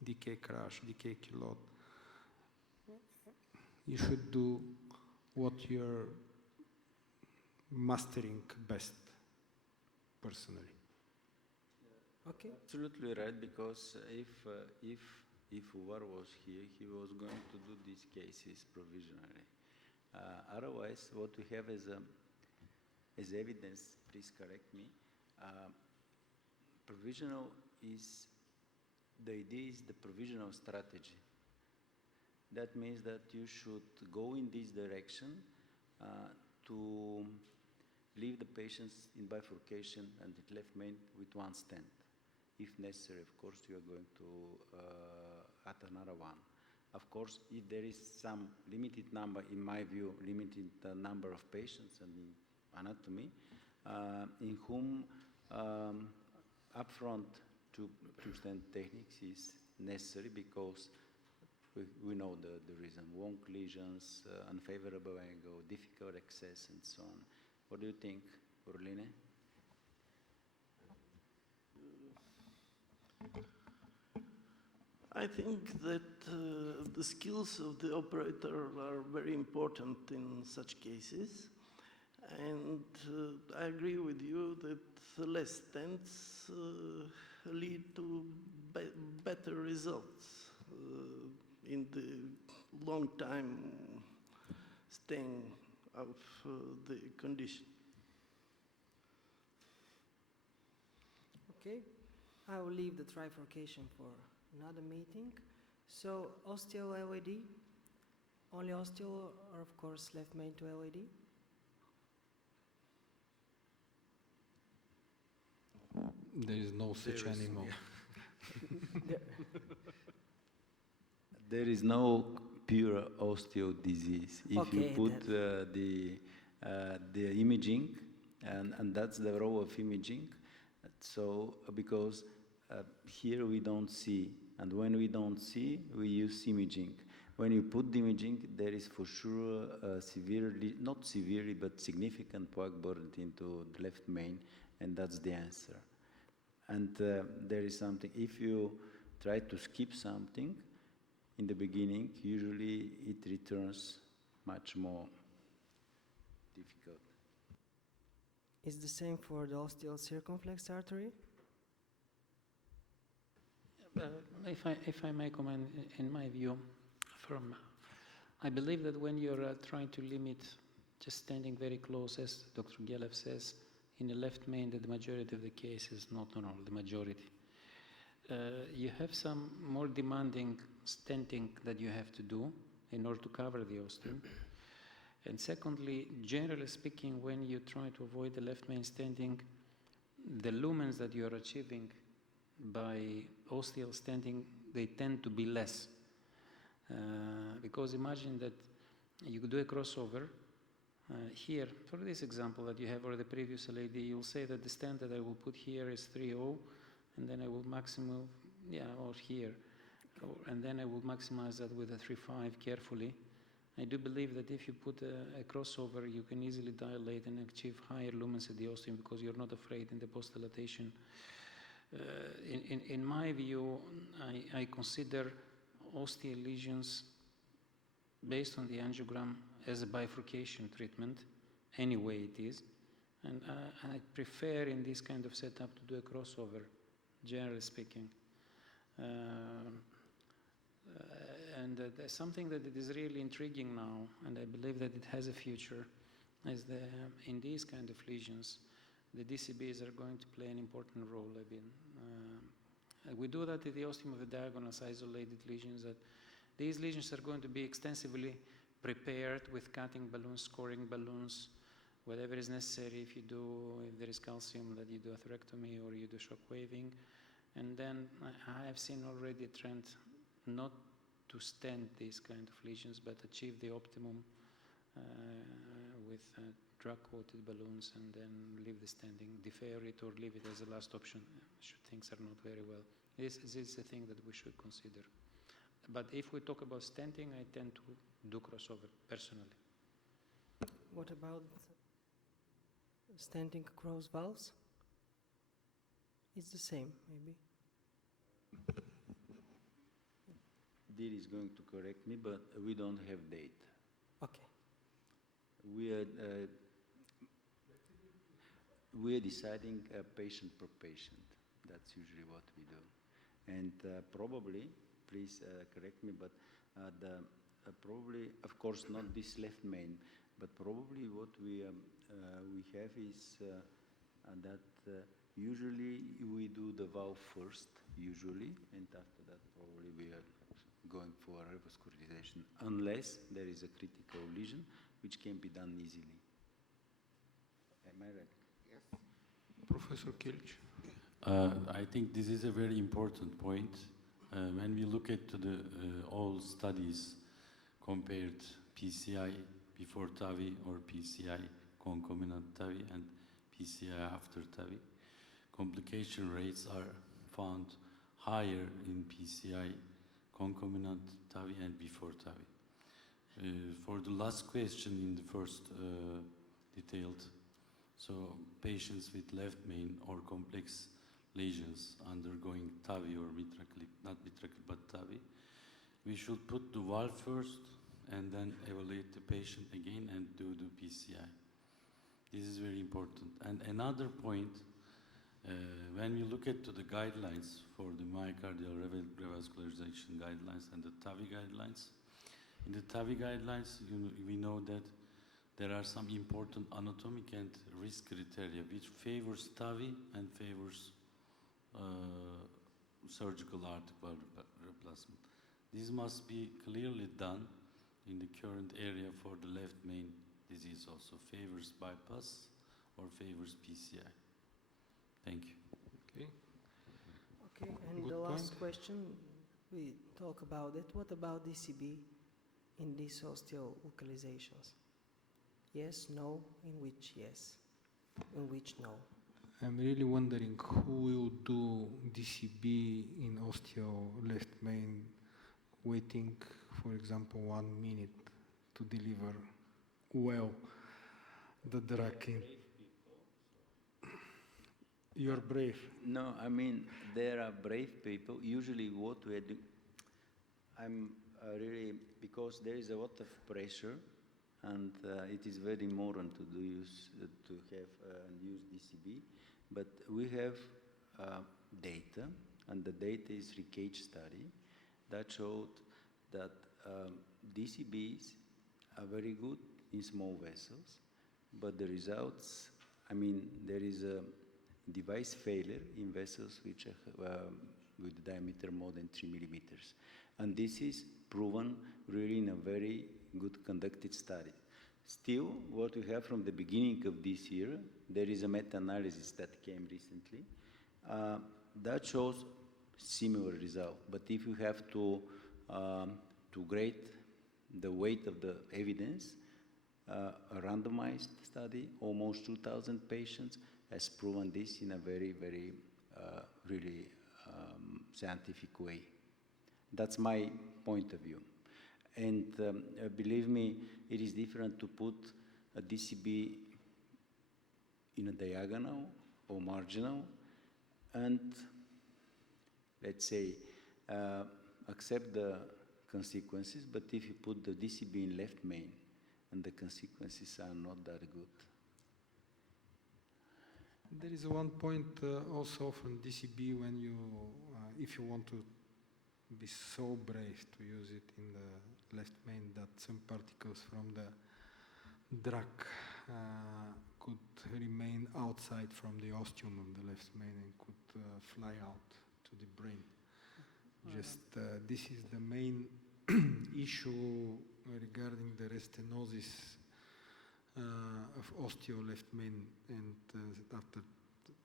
DK crash, DK kilot. You should do what you're mastering best, personally. Okay. Absolutely right, because if Uvar was here, he was going to do these cases provisionally. Otherwise, what we have as evidence, please correct me, provisional is, the idea is the provisional strategy. That means that you should go in this direction to leave the patients in bifurcation and the left main with one stent. If necessary, of course, you are going to add another one. Of course, if there is some limited number, in my view, limited number of patients and anatomy, in whom upfront two-stent techniques is necessary, because we know the reason. Wonk lesions, unfavorable angle, difficult access, and so on. What do you think, Orline? I think that the skills of the operator are very important in such cases. And I agree with you that less stents lead to better results in the long time staying of the condition. Okay, I will leave the trifurcation for another meeting. So osteo LAD, only osteo, or of course left main to LAD? There is no such There is, animal. There is no pure osteo disease. If you Okay, put the imaging, and that's the role of imaging. So because here we don't see, and when we don't see, we use imaging. When you put the imaging, there is for sure severely, not severely, but significant plaque burden into the left main, and that's the answer. And there is something, if you try to skip something in the beginning, usually it returns much more difficult. Is the same for the ostial circumflex artery? If I may comment, in my view, I believe that when you're trying to limit just standing very close, as Dr. Gelev says, in the left main, that the majority of the cases, not all, the majority, you have some more demanding stenting that you have to do in order to cover the ostium. And secondly, generally speaking, when you try to avoid the left main stenting, the lumens that you are achieving by ostial stenting, they tend to be less. Because imagine that you do a crossover. Here, for this example that you have, or the previous LAD, you'll say that the stent that I will put here is 3.0, and then I will maximum, or here, and then I will maximize that with a 3.5 carefully. I do believe that if you put a crossover, you can easily dilate and achieve higher lumens at the ostium because you're not afraid in the post-dilatation. In my view, I consider ostial lesions based on the angiogram as a bifurcation treatment, any way it is. And I prefer in this kind of setup to do a crossover, generally speaking. And something that it is really intriguing now, and I believe that it has a future, is in these kind of lesions, the DCBs are going to play an important role. We do that in the ostium of the diagonals, isolated lesions, that these lesions are going to be extensively prepared with cutting balloons, scoring balloons, whatever is necessary. If there is calcium, that you do atherectomy or you do shock waving. And then I have seen already a trend not to stent these kind of lesions, but achieve the optimum with drug-coated balloons and then leave the stenting, defer it or leave it as a last option should things are not very well. This is a thing that we should consider. But if we talk about stenting, I tend to do crossover personally. What about stenting across valves? It's the same, maybe. Dean is going to correct me, but we don't have data. Okay. We are deciding patient per patient. That's usually what we do. And probably, please correct me, but probably, of course, not this left main, but probably what we have is that usually we do the valve first, usually, and after that probably we are going for revascularization, unless there is a critical lesion, which can be done easily. Am I right? Yes. Professor Kilic. I think this is a very important point. When we look at all studies compared PCI before TAVI or PCI concomitant TAVI and PCI after TAVI, complication rates are found higher in PCI concomitant TAVI and before TAVI. For the last question in the first detailed, so patients with left main or complex lesions undergoing TAVI or not vitrectomy but TAVI, we should put the valve first and then evaluate the patient again and do the PCI. This is very important. And another point, when we look at the guidelines for the myocardial revascularization guidelines and the TAVI guidelines, in the TAVI guidelines, we know that there are some important anatomic and risk criteria which favors TAVI and favors surgical articular replacement. This must be clearly done in the current area for the left main disease also. Favors bypass or favors PCI. Thank you. Okay. Okay, and Good the last point. question, we talk about it. What about DCB in these osteolocalizations? Yes, no, in which yes, in which no? I'm really wondering who will do DCB in osteo left main, waiting, for example, 1 minute to deliver well the drug in. You're brave. No, I mean, there are brave people. Usually what we do, I'm really, because there is a lot of pressure and it is very modern to have and use DCB, but we have data, and the data is RECAGE study that showed that DCBs are very good in small vessels, but the results, I mean, there is a device failure in vessels which are with diameter more than 3 millimeters. And this is proven really in a very good conducted study. Still, what we have from the beginning of this year, there is a meta-analysis that came recently that shows similar result. But if you have to grade the weight of the evidence, a randomized study, almost 2,000 patients, has proven this in a very, very, really scientific way. That's my point of view. And believe me, it is different to put a DCB in a diagonal or marginal and, let's say, accept the consequences, but if you put the DCB in left main, and the consequences are not that good. There is one point also from DCB when you, if you want to be so brave to use it in the left main, that some particles from the drug could remain outside from the ostium of the left main and could fly out to the brain. Just this is the main issue regarding the restenosis of osteo left main, and after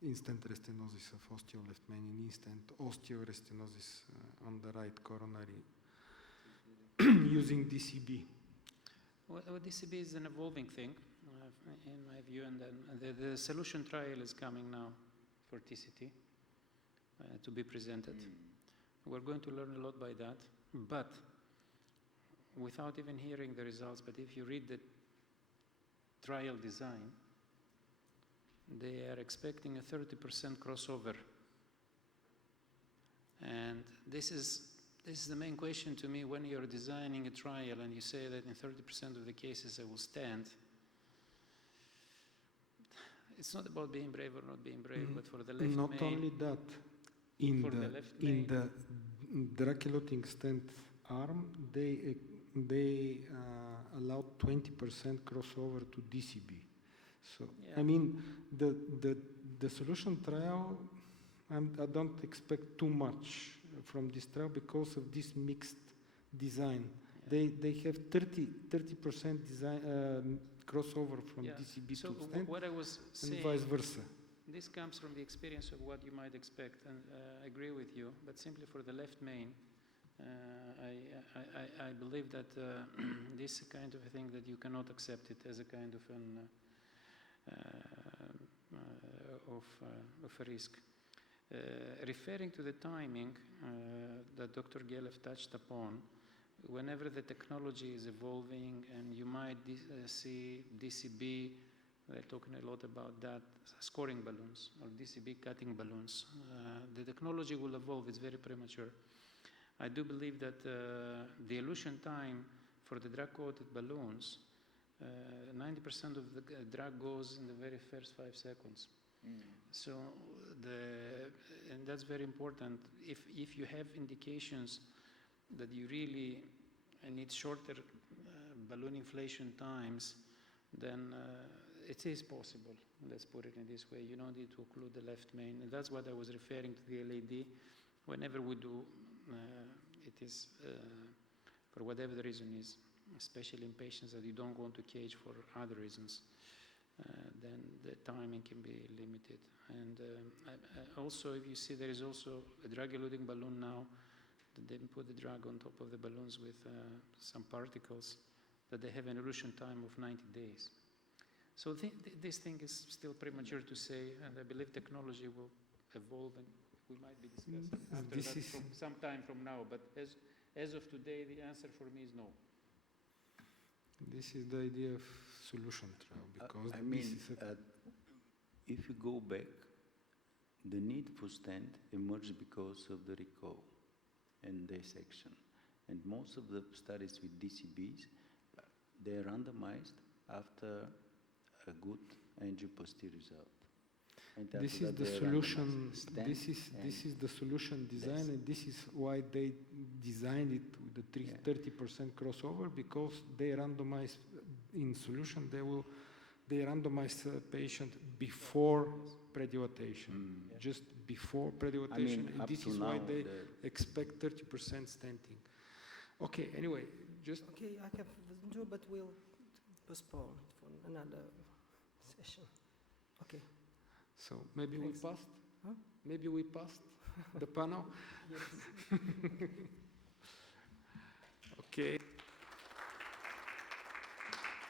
instant restenosis of osteo left main and instant osteorestenosis on the right coronary using DCB. Well, DCB is an evolving thing, in my view, and then the solution trial is coming now for TCT to be presented. We're going to learn a lot by that, but without even hearing the results, but if you read the trial design, they are expecting a 30% crossover. And this is the main question to me when you're designing a trial and you say that in 30% of the cases I will stand. It's not about being brave or not being brave, but for the left Not main, only that, in the drug-eluting stent arm, they allowed 20% crossover to DCB. So Yeah. I mean, the solution trial, I don't expect too much from this trial because of this mixed design. Yeah. They have 30% design crossover from Yeah. DCB So to stent what I was and saying, vice versa. this comes from the experience of what you might expect, and I agree with you, but simply for the left main, I believe that this is a kind of a thing that you cannot accept it as a kind of of a risk. Referring to the timing that Dr. Gelev touched upon, whenever the technology is evolving and you might see DCB, they're talking a lot about that, scoring balloons or DCB cutting balloons. The technology will evolve, it's very premature. I do believe that the elution time for the drug-coated balloons, 90% of the drug goes in the very first 5 seconds. So, and that's very important. If you have indications that you really need shorter balloon inflation times, then it is possible. Let's put it in this way. You don't need to occlude the left main. And that's what I was referring to the LAD. Whenever we do, it is, for whatever the reason is, especially in patients that you don't want to cage for other reasons, then the timing can be limited. And also, if you see, there is also a drug-eluting balloon now, that they put the drug on top of the balloons with some particles, that they have an elution time of 90 days. So this thing is still premature to say, and I believe technology will evolve, and we might be discussing after that from some time from now. But as of today, the answer for me is no. This is the idea of solution trial, because I mean, if you go back, the need for stent emerged because of the recall and dissection. And most of the studies with DCBs, they are randomized after a good angioplasty result. And this is the solution. This is the solution design, and this is why they designed it with the 30% crossover, because they randomize in solution. They randomize a patient before predilatation, just before predilatation. I mean, and this is why they expect 30% stenting. Okay. Anyway, just Okay, I have Joe, but we'll postpone for another session. Okay. So maybe Thanks. we passed. Huh? Maybe we passed the panel. Yes. Okay.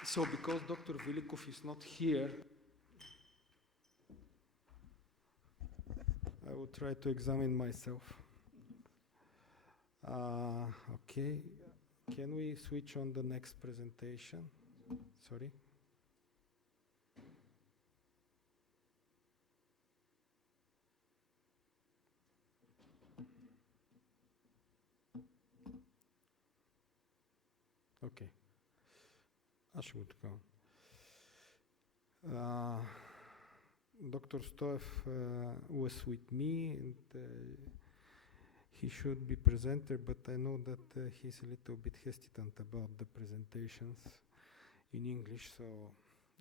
So because Dr. Velikov is not here, I will try to examine myself. Okay. Can we switch on the next presentation? Sorry. Okay. Аз ще го така. Dr. Stoev was with me, and he should be presenter, but I know that he's a little bit hesitant about the presentations in English, so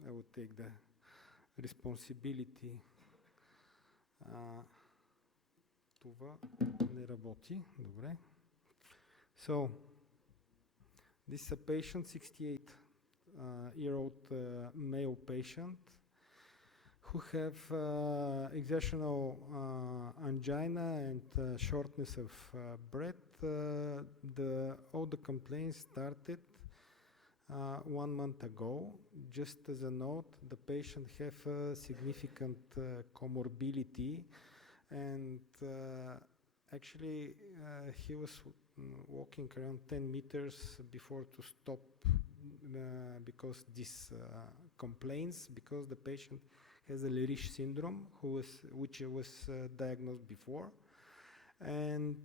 I will take the responsibility. Това не работи. Добре. So, this is a patient, 68-year-old male patient, who have exertional angina and shortness of breath. All the complaints started 1 month ago. Just as a note, the patient have a significant comorbidity, and actually he was walking around 10 meters before to stop because this complaints, because the patient has a Leriche syndrome, which was diagnosed before, and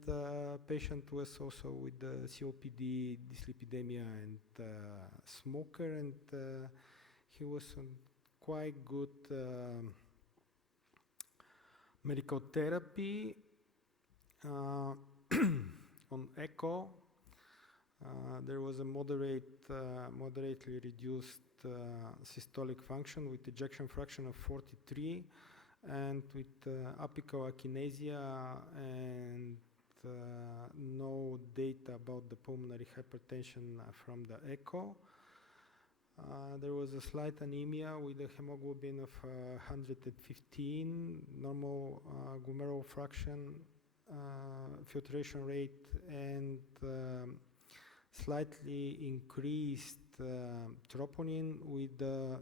patient was also with the COPD, dyslipidemia, and smoker, and he was on quite good medical therapy. On echo, there was a moderately reduced systolic function with ejection fraction of 43, and with apical akinesia, and no data about the pulmonary hypertension from the echo. There was a slight anemia with a hemoglobin of 115, normal glomerular fraction, filtration rate, and slightly increased troponin with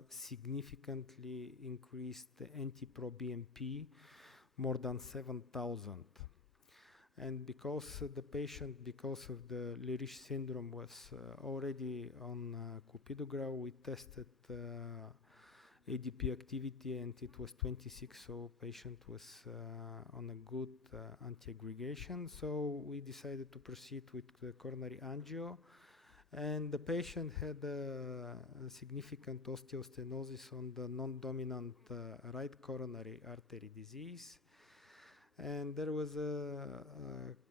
significantly increased NT-proBNP, more than 7,000. And because the patient, because of the Leriche syndrome, was already on clopidogrel, we tested ADP activity, and it was 26, so patient was on a good anti-aggregation. So we decided to proceed with the coronary angio, and the patient had a significant osteostenosis on the non-dominant right coronary artery disease. And there was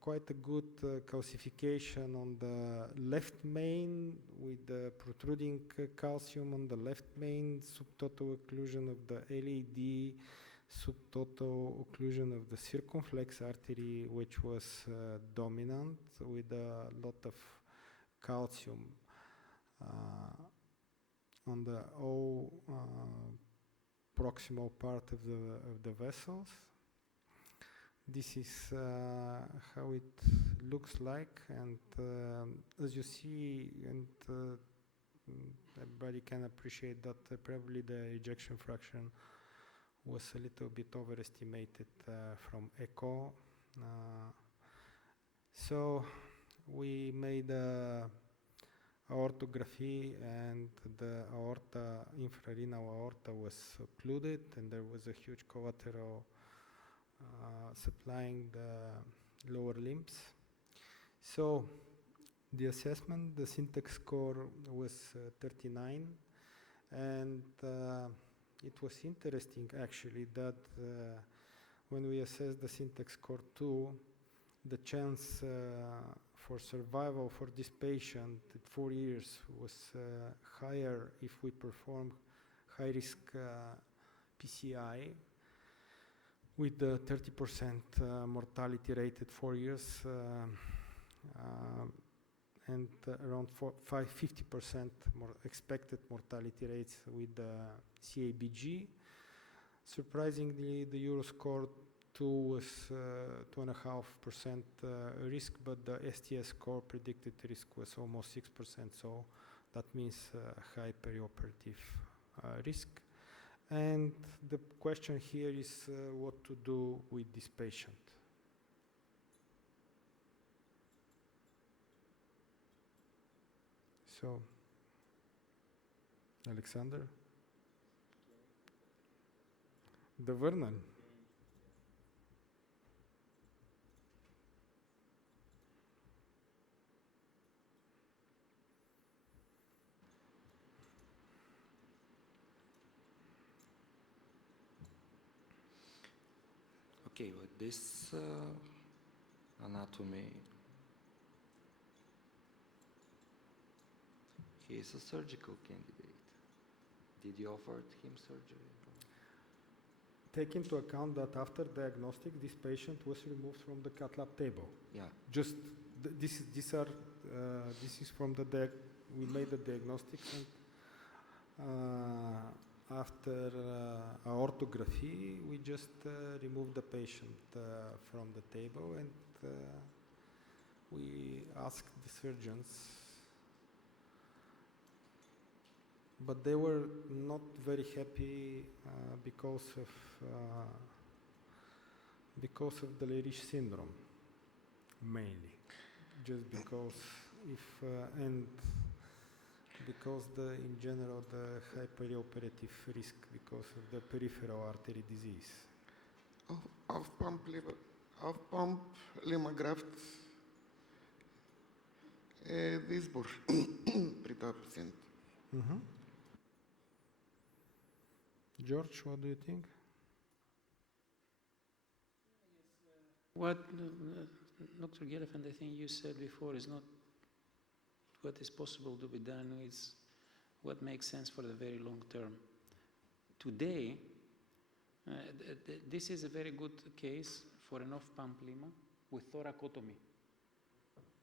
quite a good calcification on the left main with the protruding calcium on the left main, subtotal occlusion of the LAD, subtotal occlusion of the circumflex artery, which was dominant with a lot of calcium on the all proximal part of the vessels. This is how it looks like, and as you see, and everybody can appreciate that probably the ejection fraction was a little bit overestimated from echo. So we made aortography, and the aorta, infrarenal aorta, was occluded, and there was a huge collateral supplying the lower limbs. So the assessment, the syntax score was 39, and it was interesting actually that when we assessed the syntax score 2, the chance for survival for this patient at 4 years was higher if we perform high-risk PCI, with the 30% mortality rate at 4 years and around 50% more expected mortality rates with the CABG. Surprisingly, the Euroscore 2 was 2.5% risk, but the STS score predicted risk was almost 6%, so that means high perioperative risk. And the question here is what to do with this patient. So, Alexander? The Vernon. Okay, with this anatomy, he is a surgical candidate. Did you offer him surgery? Take into account that after diagnostic, this patient was removed from the cath lab table. Yeah. Just this is from the we made the diagnostics, and after aortography, we just removed the patient from the table, and we asked the surgeons, but they were not very happy because of the Leriche syndrome, mainly, just because and because in general the high perioperative risk because of the peripheral artery disease. Off-pump Limograft е избор при този пациент. George, what do you think? What Dr. Gelefand, I think you said before, is not what is possible to be done, it's what makes sense for the very long term. Today, this is a very good case for an off-pump lima with thoracotomy.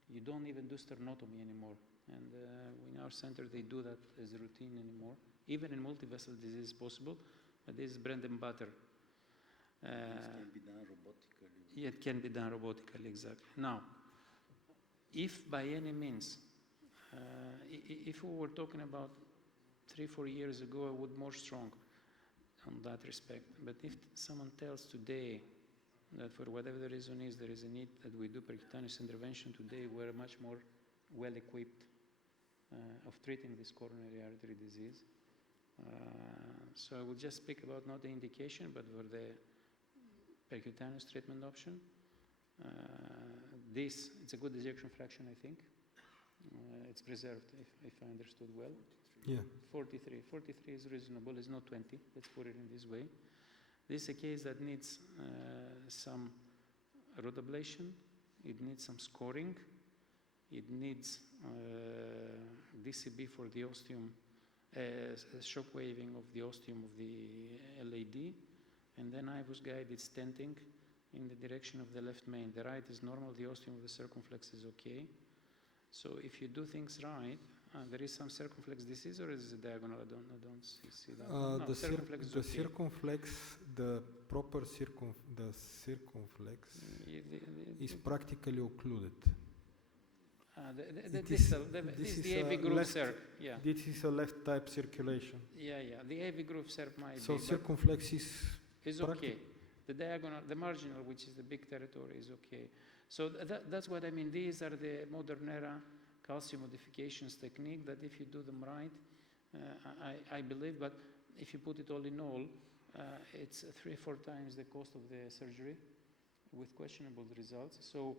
You don't even do sternotomy anymore. And in our center, they do that as a routine anymore. Even in multivessel disease is possible, but this is bread and butter. This can be done robotically. Yeah, it can be done robotically, exactly. Now, if by any means, if we were talking about 3-4 years ago, I would more strong on that respect. But if someone tells today that for whatever the reason is, there is a need that we do percutaneous intervention. Today we're much more well equipped of treating this coronary artery disease. So I will just speak about not the indication, but for the percutaneous treatment option. It's a good ejection fraction, I think. It's preserved, if I understood well. Yeah. 43. 43 is reasonable. It's not 20. Let's put it in this way. This is a case that needs some rod ablation. It needs some scoring. It needs DCB for the ostium, shock waving of the ostium of the LAD, and then IVUS guided stenting in the direction of the left main. The right is normal, the ostium of the circumflex is okay. So if you do things right, there is some circumflex disease, or is it diagonal? I don't see that. No, The circumflex is okay. circumflex, the proper circumflex is practically occluded. The It distal, this this is the a AV groove left- circ. Yeah, This is a left type circulation. yeah. The AV groove circ might So be, but circumflex it's practi- okay. The diagonal, the marginal, which is the big territory, is okay. So that's what I mean. These are the modern era calcium modifications technique that if you do them right, I believe, but if you put it all in all, it's 3 or 4 times the cost of the surgery with questionable results. So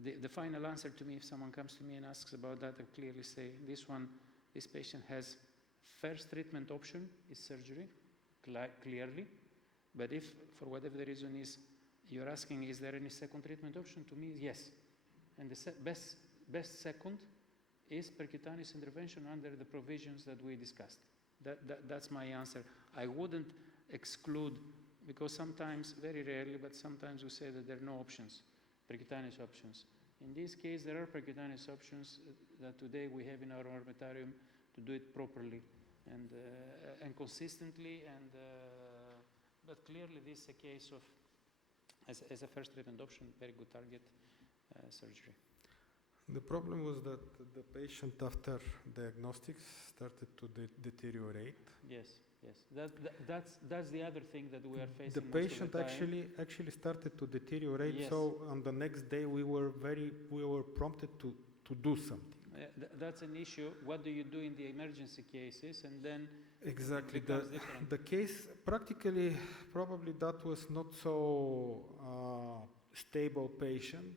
the final answer to me, if someone comes to me and asks about that, I clearly say this patient has first treatment option is surgery, clearly. But if for whatever the reason is, you're asking, is there any second treatment option? To me, yes. And the best second is percutaneous intervention under the provisions that we discussed. That's my answer. I wouldn't exclude, because sometimes, very rarely, but sometimes we say that there are no options, percutaneous options. In this case, there are percutaneous options that today we have in our armamentarium to do it properly and consistently, but clearly this is a case of, as a first treatment option, very good target surgery. The problem was that the patient after diagnostics started to deteriorate. Yes. That's the other thing that we are facing. The most of patient the time. actually started to deteriorate. Yes. So on the next day we were prompted to do something. That's an issue. What do you do in the emergency cases? And then Exactly. it becomes different. The case practically, probably that was not so stable patient,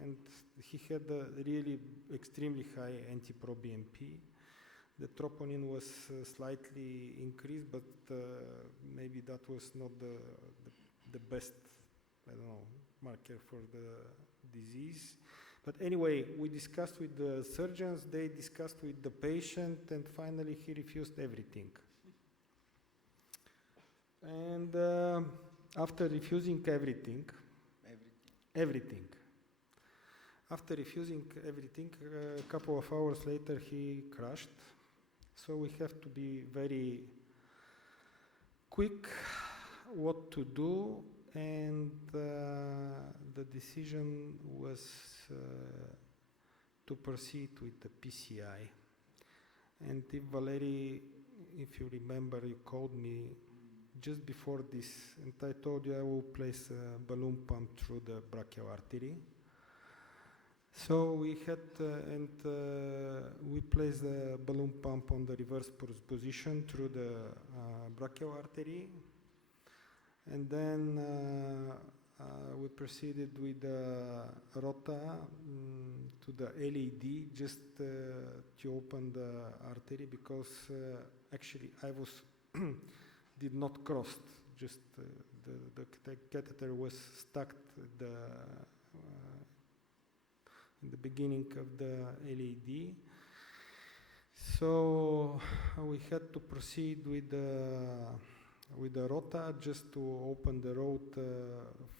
and he had a really extremely high anti-proBNP. The troponin was slightly increased, but maybe that was not the best, I don't know, marker for the disease. But anyway, we discussed with the surgeons, they discussed with the patient, and finally he refused everything. And after refusing everything, after refusing everything, a couple of hours later he crashed. So we have to be very quick what to do, and the decision was to proceed with the PCI. And if Valery, if you remember, you called me just before this, and I told you I will place a balloon pump through the brachial artery. So we had, we placed the balloon pump on the reverse position through the brachial artery, and then we proceeded with the rota to the LAD just to open the artery, because actually I was did not cross, just the catheter was stuck in the beginning of the LAD. So we had to proceed with the rota just to open the road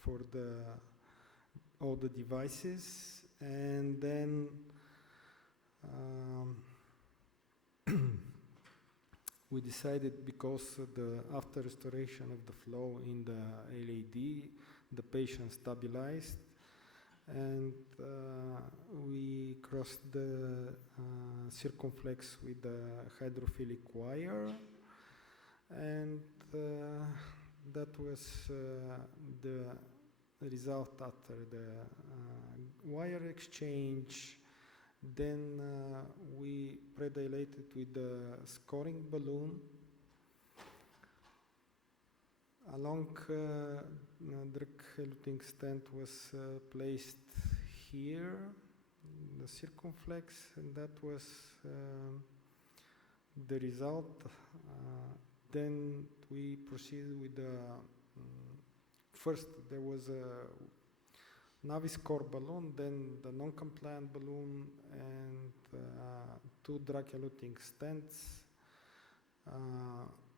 for all the devices, and then we decided, because after restoration of the flow in the LAD, the patient stabilized, and we crossed the circumflex with the hydrophilic wire, and that was the result after the wire exchange. Then we predilated with the scoring balloon. Along drug-eluting stent was placed here, the circumflex, and that was the result. Then we proceeded with the first there was a Naviscore balloon, then the non-compliant balloon, and 2 drug-eluting stents.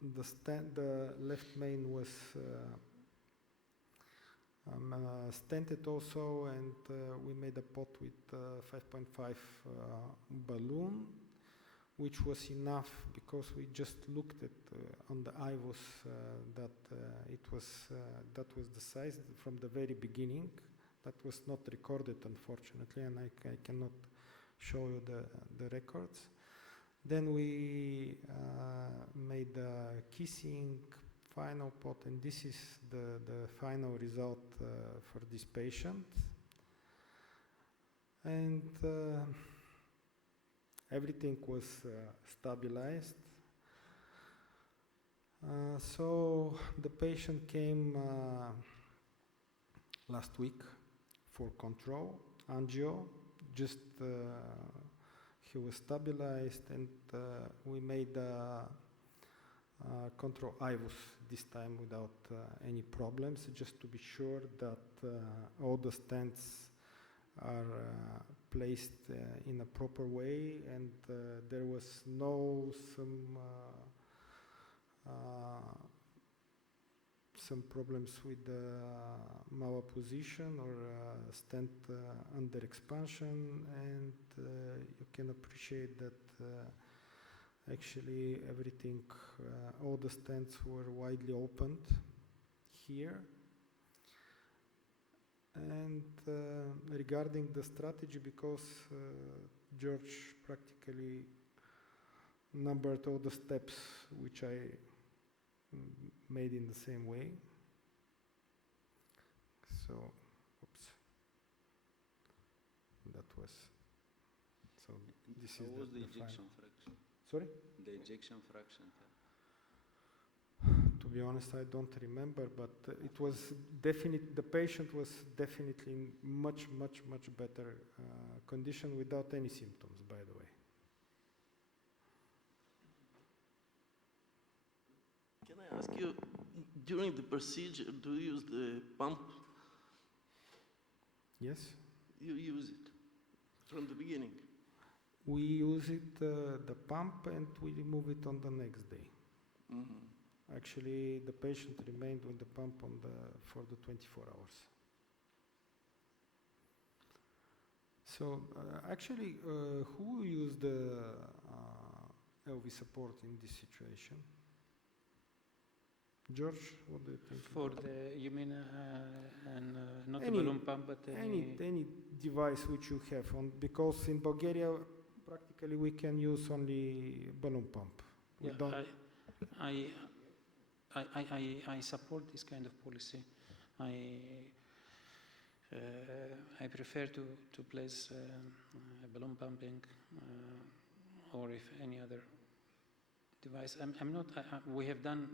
The left main was stented also, and we made a pot with 5.5 balloon, which was enough because we just looked at on the IVUS that that was the size from the very beginning. That was not recorded, unfortunately, and I cannot show you the records. Then we made the kissing final pot, and this is the final result for this patient. And everything was stabilized. So the patient came last week for control, angio, just he was stabilized, and we made control IVUS this time without any problems, just to be sure that all the stents are placed in a proper way, and there was no some problems with the malposition or stent under expansion, and you can appreciate that actually everything, all the stents were widely opened here. And regarding the strategy, because George practically numbered all the steps which I made in the same way. So, oops. That was, so this is What was the final. ejection fraction? Sorry? The ejection fraction. To be honest, I don't remember, but it was definite. The patient was definitely in much better condition without any symptoms, by the way. Can I ask you, during the procedure, do you use the pump? Yes? You use it from the beginning? We use it, the pump, and we remove it on the next day. Mm-hmm. Actually, the patient remained with the pump for the 24 hours. So, actually, who used the LV support in this situation? George, what do you think? For the, you mean, not a Any- balloon pump, but Any device which you have on, because in Bulgaria, practically we can use only balloon pump. We Yeah, don't. I support this kind of policy. I prefer to place balloon pumping or if any other device. I'm not. We have done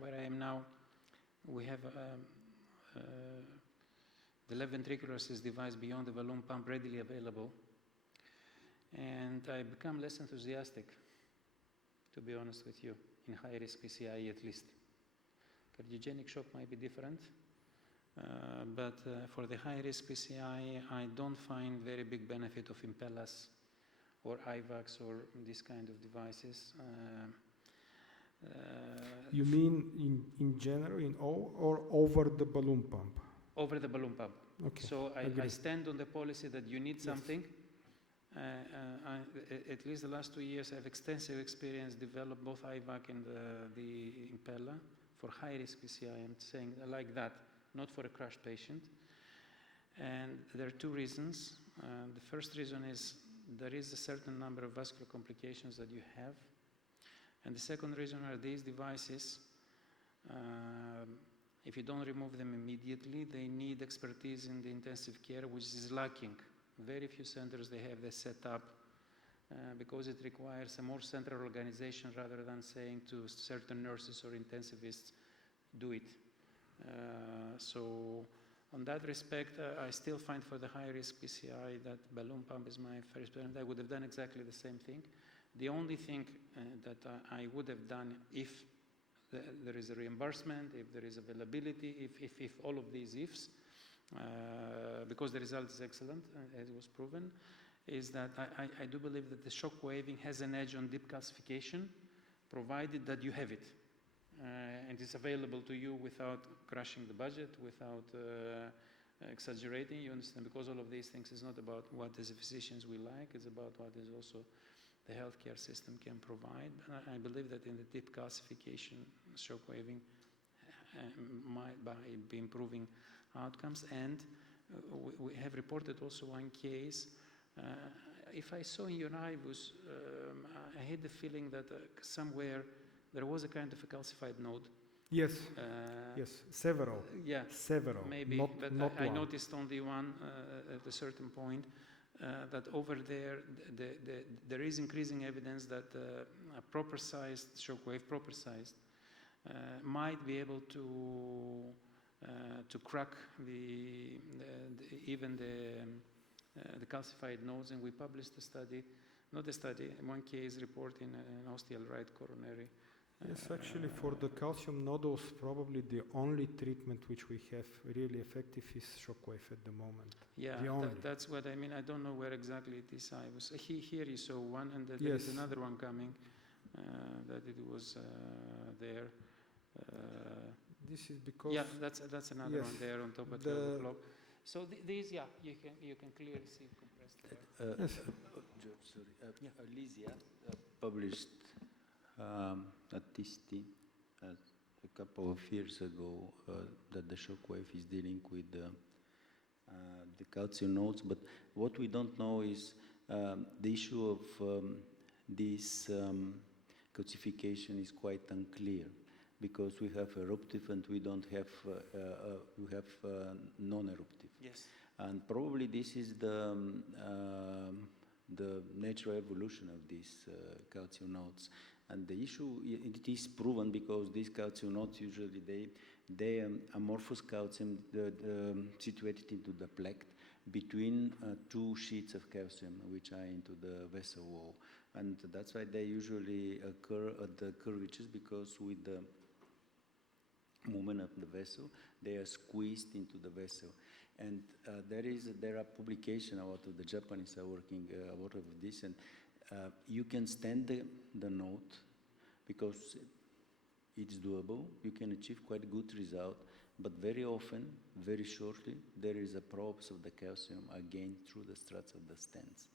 where I am now. We have the left ventricular assist device beyond the balloon pump readily available, and I become less enthusiastic, to be honest with you, in high-risk PCI at least. Cardiogenic shock might be different, but for the high-risk PCI, I don't find very big benefit of Impellas or IVACs or this kind of devices. You mean in general, in all, or over the balloon pump? Over the balloon pump. Okay. So I agree. stand on the policy that you need Yes. something. At least the last 2 years, I have extensive experience developed both IVAC and the Impella for high-risk PCI. I'm saying like that, not for a crushed patient. And there are 2 reasons. The first reason is there is a certain number of vascular complications that you have. And the second reason are these devices if you don't remove them immediately, they need expertise in the intensive care, which is lacking. Very few centers they have this set up because it requires a more central organization rather than saying to certain nurses or intensivists, do it. So on that respect, I still find for the high-risk PCI that balloon pump is my first preference. I would have done exactly the same thing. The only thing that I would have done if there is a reimbursement, if there is availability, if all of these ifs, because the result is excellent, as was proven, is that I do believe that the shock waving has an edge on deep calcification, provided that you have it. And it's available to you without crushing the budget, without exaggerating, you understand, because all of these things is not about what as physicians we like, it's about what is also the healthcare system can provide. I believe that in the deep calcification, shock waving might by improving outcomes. And we have reported also one case. If I saw in your IBUS, I had the feeling that somewhere there was a kind of a calcified node. Yes, yes, several. Yeah, several. Maybe, but I noticed only one at a certain point. That over there, there is increasing evidence that a proper sized shockwave, might be able to crack even the calcified nodes. And we published a study, not a study, one case report in an ostial right coronary. Yes, actually, for the calcium nodules, probably the only treatment which we have really effective is shockwave at the moment. Yeah, that's what I mean. I don't know where exactly it is. Here you saw one, and there is another one coming. That it was there. This is because that's another one there on top of the clock. So these, you can clearly see compressed there. George, sorry. Lysia published at TISTI a couple of years ago that the shockwave is dealing with the calcium nodes, but what we don't know is the issue of this calcification is quite unclear, because we have eruptive and we don't have we have non-eruptive. Yes. And probably this is the natural evolution of these calcium nodes. And the issue, it is proven because these calcium nodes usually they amorphous calcium situated into the plaque between two sheets of calcium which are into the vessel wall. And that's why they usually occur at the curvatures, because with the movement of the vessel, they are squeezed into the vessel. And there are publications, a lot of the Japanese are working a lot of this, and you can stand the node because it's doable. You can achieve quite good result, but very often, very shortly, there is a prolapse of the calcium again through the struts of the stents.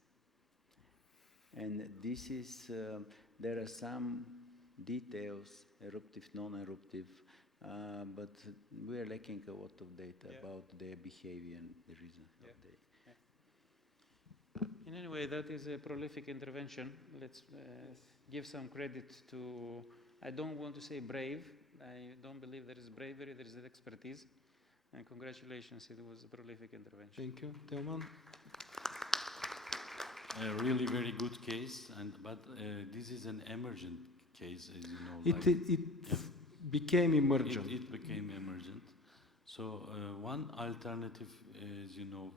And this is, there are some details, eruptive, non-eruptive, but we are lacking a lot of data about their behavior and the reason of In any way, that is a prolific intervention. Let's give some credit to, I don't want to say brave, I don't believe there is bravery, there is expertise. And congratulations, it was a prolific intervention. Thank you. Teoman? A really very good case, but this is an emergent case, as you know. It became emergent. It became emergent. So one alternative, as you know,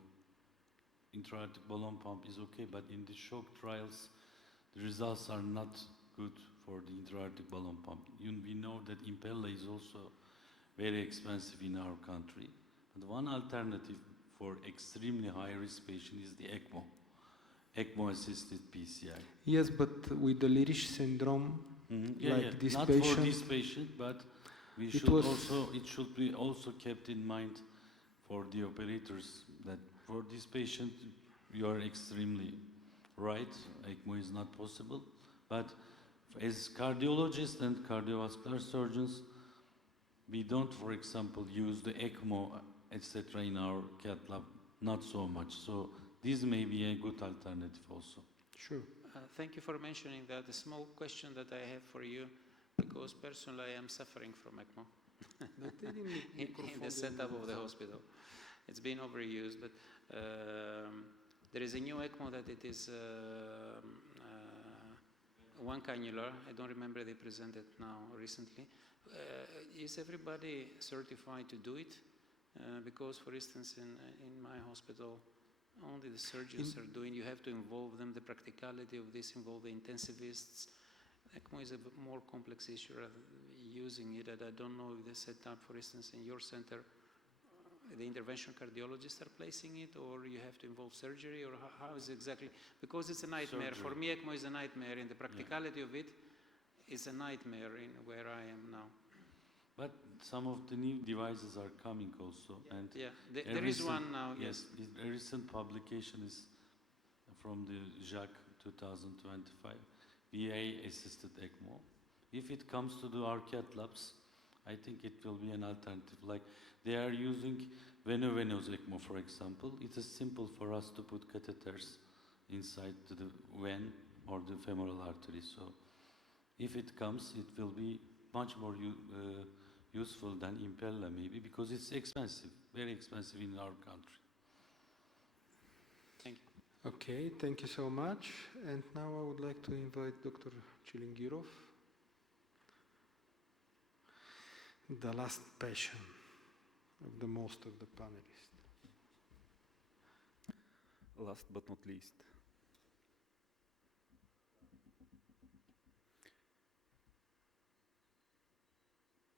intra-aortic balloon pump is okay, but in the shock trials, the results are not good for the intra-aortic balloon pump. We know that Impella is also very expensive in our country. But one alternative for extremely high-risk patient is the ECMO, ECMO-assisted PCI. Yes, but with the Lirish syndrome, this not patient, for this patient, but it should be also kept in mind for the operators that for this patient, you are extremely right, ECMO is not possible. But as cardiologists and cardiovascular surgeons, we don't, for example, use the ECMO, etc. in our cath lab, not so much. So this may be a good alternative also. Sure. Thank you for mentioning that. A small question that I have for you, because personally I am suffering from ECMO. Дайте един in микрофон. the setup of the hospital. It's been overused, but there is a new ECMO that it is one cannula. I don't remember, they presented now recently. Is everybody certified to do it? Because, for instance, in my hospital, only the surgeons are doing. You have to involve them. The practicality of this involve the intensivists. ECMO is a more complex issue using it, and I don't know if the setup, for instance, in your center, the intervention cardiologists are placing it, or you have to involve surgery, or how is it exactly? Because it's a nightmare. For me, ECMO is a nightmare, and the practicality of it is a nightmare in where I am now. But some of the new devices are coming also, and There is one now. Yes. a recent publication is from the JAC 2025, VA-assisted ECMO. If it comes to the ARCAD labs, I think it will be an alternative. Like they are using veno-venous ECMO, for example. It is simple for us to put catheters inside the vein or the femoral artery. So if it comes, it will be much more useful than Impella maybe, because it's expensive, very expensive in our country. Thank you. Okay, thank you so much. And now I would like to invite Dr. Chilingirov, the last passion of the most of the panelists. Last but not least.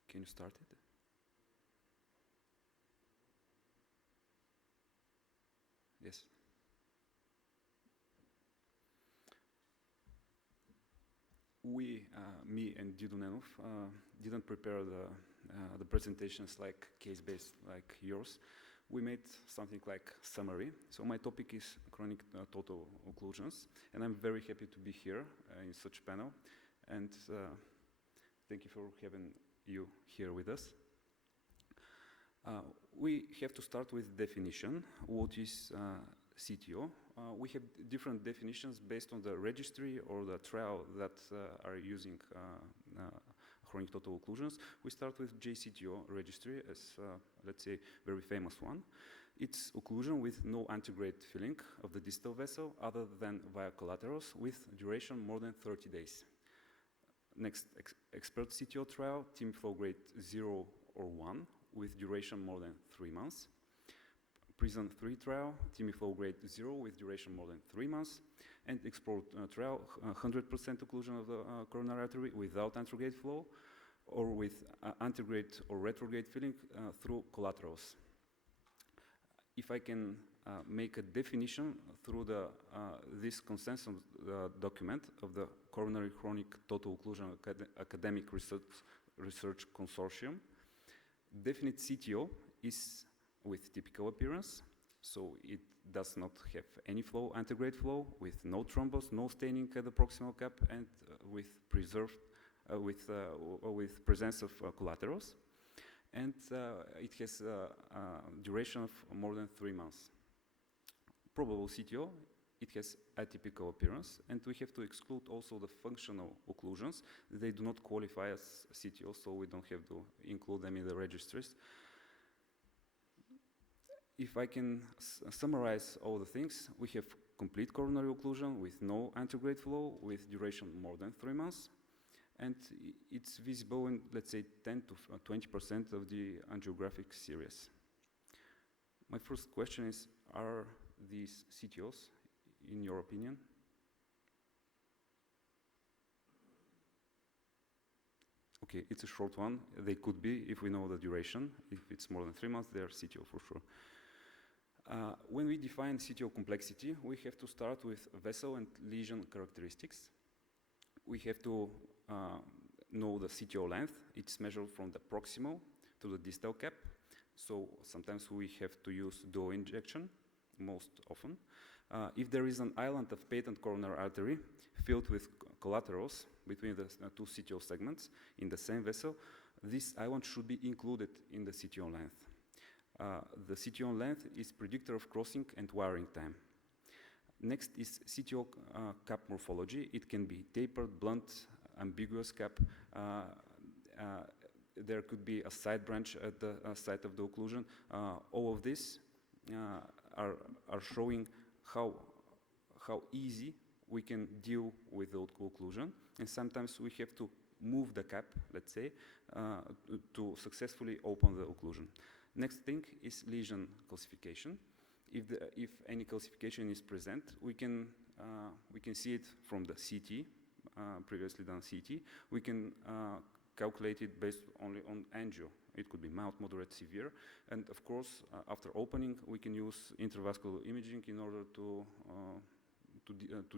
Can you start it? Yes. Me and Dido Nenov, didn't prepare the presentations like case-based like yours. We made something like summary. So my topic is chronic total occlusions, and I'm very happy to be here in such panel. And thank you for having you here with us. We have to start with definition. What is CTO? We have different definitions based on the registry or the trial that are using chronic total occlusions. We start with JCTO registry as, let's say, very famous one. It's occlusion with no antegrade filling of the distal vessel other than via collaterals with duration more than 30 days. Next, expert CTO trial, TIM flow grade 0 or 1 with duration more than 3 months. PRISM 3 trial, TIMI flow grade 0 with duration more than 3 months. And EXPLORE trial, 100% occlusion of the coronary artery without antegrade flow or with antegrade or retrograde filling through collaterals. If I can make a definition through this consensus document of the Coronary Chronic Total Occlusion Academic Research Consortium, definite CTO is with typical appearance, so it does not have any flow, antegrade flow, with no thrombus, no staining at the proximal cap, and with preserved, with presence of collaterals. And it has a duration of more than 3 months. Probable CTO, it has atypical appearance, and we have to exclude also the functional occlusions. They do not qualify as CTO, so we don't have to include them in the registries. If I can summarize all the things, we have complete coronary occlusion with no antegrade flow, with duration more than 3 months, and it's visible in, let's say, 10 to 20% of the angiographic series. My first question is, are these CTOs, in your opinion? Okay, it's a short one. They could be if we know the duration. If it's more than 3 months, they're CTO for sure. When we define CTO complexity, we have to start with vessel and lesion characteristics. We have to know the CTO length. It's measured from the proximal to the distal cap. So sometimes we have to use dual injection, most often. If there is an island of patent coronary artery filled with collaterals between the two CTO segments in the same vessel, this island should be included in the CTO length. The CTO length is predictor of crossing and wiring time. Next is CTO cap morphology. It can be tapered, blunt, ambiguous cap. there could be a side branch at the site of the occlusion. All of this are showing how easy we can deal with the occlusion, and sometimes we have to move the cap, let's say, to successfully open the occlusion. Next thing is lesion calcification. If any calcification is present, we can see it from the CT, previously done CT. We can calculate it based only on angio. It could be mild, moderate, severe, and of course, after opening, we can use intravascular imaging in order to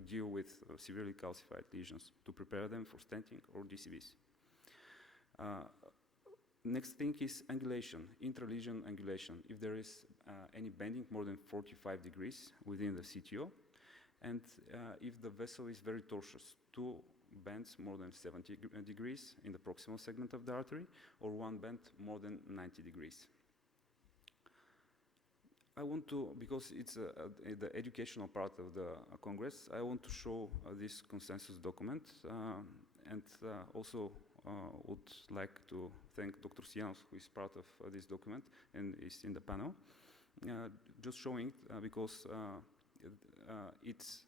deal with severely calcified lesions, to prepare them for stenting or DCVs. Next thing is angulation, intralesion angulation. If there is any bending more than 45 degrees within the CTO, and if the vessel is very tortuous, 2 bends more than 70 degrees in the proximal segment of the artery, or 1 bend more than 90 degrees. I want to, because it's the educational part of the Congress, I want to show this consensus document, and also would like to thank Dr. Sianos, who is part of this document and is in the panel. Just showing, because it's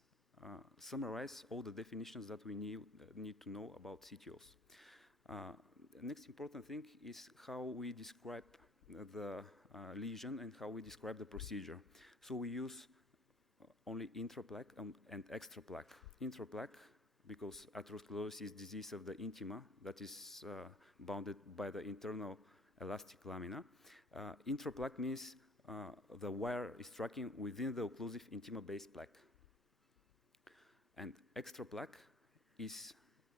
summarize all the definitions that we need to know about CTOs. Next important thing is how we describe the lesion and how we describe the procedure. So we use only intraplaque and extraplaque. Intraplaque, because atherosclerosis is disease of the intima that is bounded by the internal elastic lamina. Intraplaque means the wire is tracking within the occlusive intima-based plaque. And extraplaque is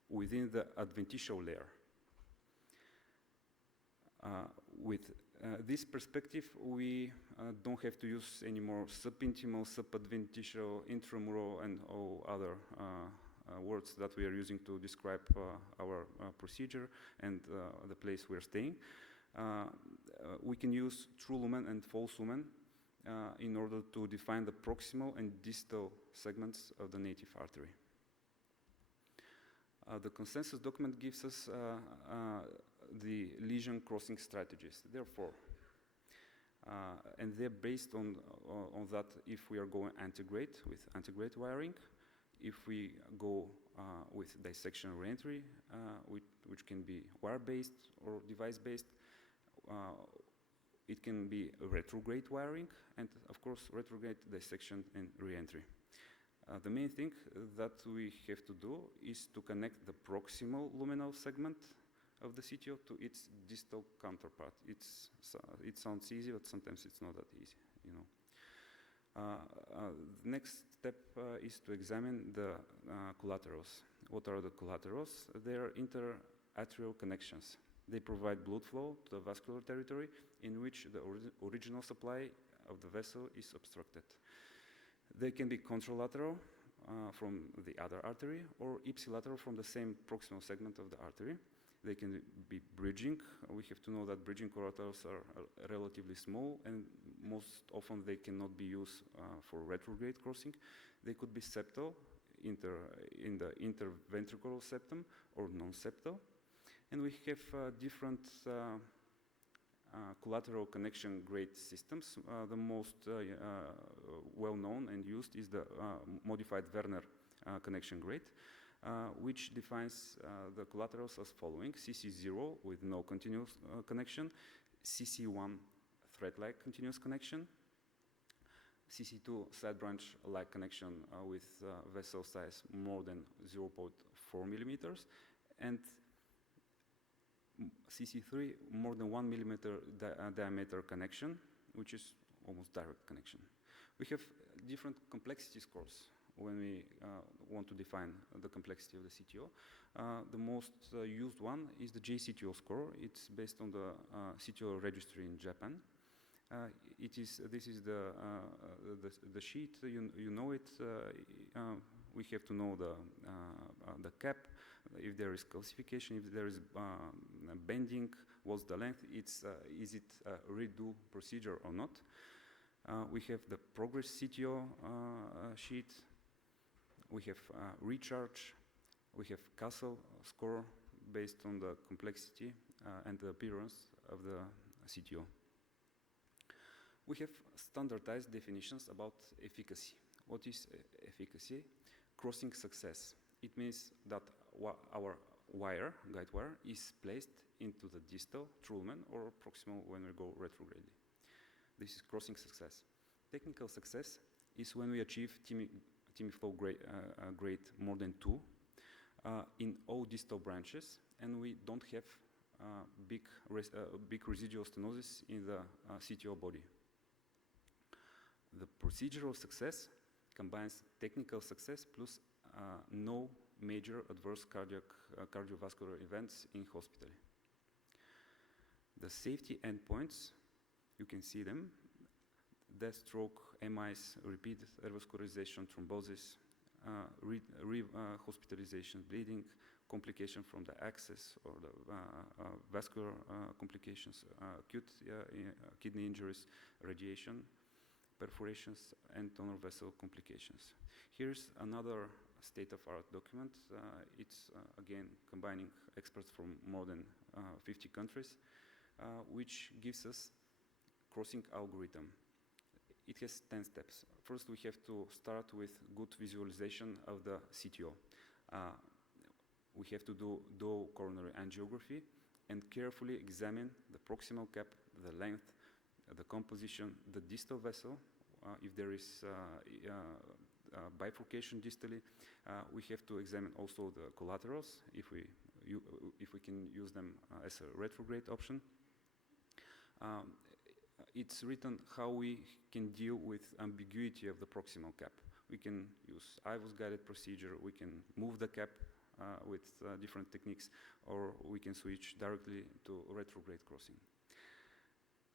within the adventitial layer. With this perspective, we don't have to use any more subintimal, subadventitial, intramural, and all other words that we are using to describe our procedure and the place we're staying. We can use true lumen and false lumen in order to define the proximal and distal segments of the native artery. The consensus document gives us the lesion crossing strategies. Therefore, and they're based on that if we are going antegrade with antegrade wiring, if we go with dissection reentry, which can be wire-based or device-based, it can be retrograde wiring, and of course retrograde dissection and reentry. The main thing that we have to do is to connect the proximal luminal segment of the CTO to its distal counterpart. It sounds easy, but sometimes it's not that easy, you know. The next step is to examine the collaterals. What are the collaterals? They are interarterial connections. They provide blood flow to the vascular territory in which the original supply of the vessel is obstructed. They can be contralateral from the other artery or ipsilateral from the same proximal segment of the artery. They can be bridging. We have to know that bridging collaterals are relatively small, and most often they cannot be used for retrograde crossing. They could be septal in the interventricular septum or non-septal. And we have different collateral connection grade systems. The most well-known and used is the modified Werner connection grade, which defines the collaterals as following: CC0 with no continuous connection, CC1 thread-like continuous connection, CC2 side branch-like connection with vessel size more than 0.4 millimeters, and CC3 more than 1 millimeter diameter connection, which is almost direct connection. We have different complexity scores when we want to define the complexity of the CTO. The most used one is the JCTO score. It's based on the CTO registry in Japan. This is the sheet. You know it. We have to know the cap, if there is calcification, if there is bending, what's the length, is it a redo procedure or not. We have the progress CTO sheet. We have recharge. We have Castle score based on the complexity and the appearance of the CTO. We have standardized definitions about efficacy. What is efficacy? Crossing success. It means that our wire, guide wire, is placed into the distal, Trullman, or proximal when we go retrogradely. This is crossing success. Technical success is when we achieve TIMI flow grade more than 2 in all distal branches, and we don't have big residual stenosis in the CTO body. The procedural success combines technical success plus no major adverse cardiovascular events in hospital. The safety endpoints, you can see them: death, stroke, MIs, repeated revascularization, thrombosis, hospitalization, bleeding, complication from the access or the vascular complications, acute kidney injuries, radiation, perforations, and donor vessel complications. Here's another state-of-art document. It's again combining experts from more than 50 countries, which gives us crossing algorithm. It has 10 steps. First, we have to start with good visualization of the CTO. We have to do dual coronary angiography and carefully examine the proximal cap, the length, the composition, the distal vessel. If there is bifurcation distally, we have to examine also the collaterals if we can use them as a retrograde option. It's written how we can deal with ambiguity of the proximal cap. We can use IVUS guided procedure, we can move the cap with different techniques, or we can switch directly to retrograde crossing.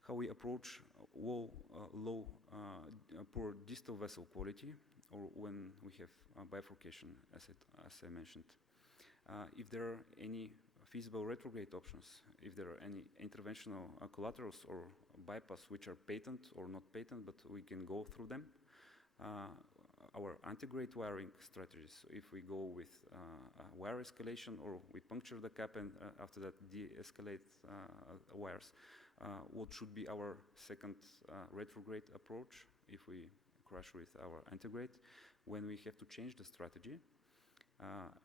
How we approach low, poor distal vessel quality, or when we have bifurcation, as I mentioned. If there are any feasible retrograde options, if there are any interventional collaterals or bypass which are patent or not patent, but we can go through them. Our antegrade wiring strategies, so if we go with wire escalation or we puncture the cap and after that de-escalate wires, what should be our second retrograde approach if we crash with our antegrade, when we have to change the strategy,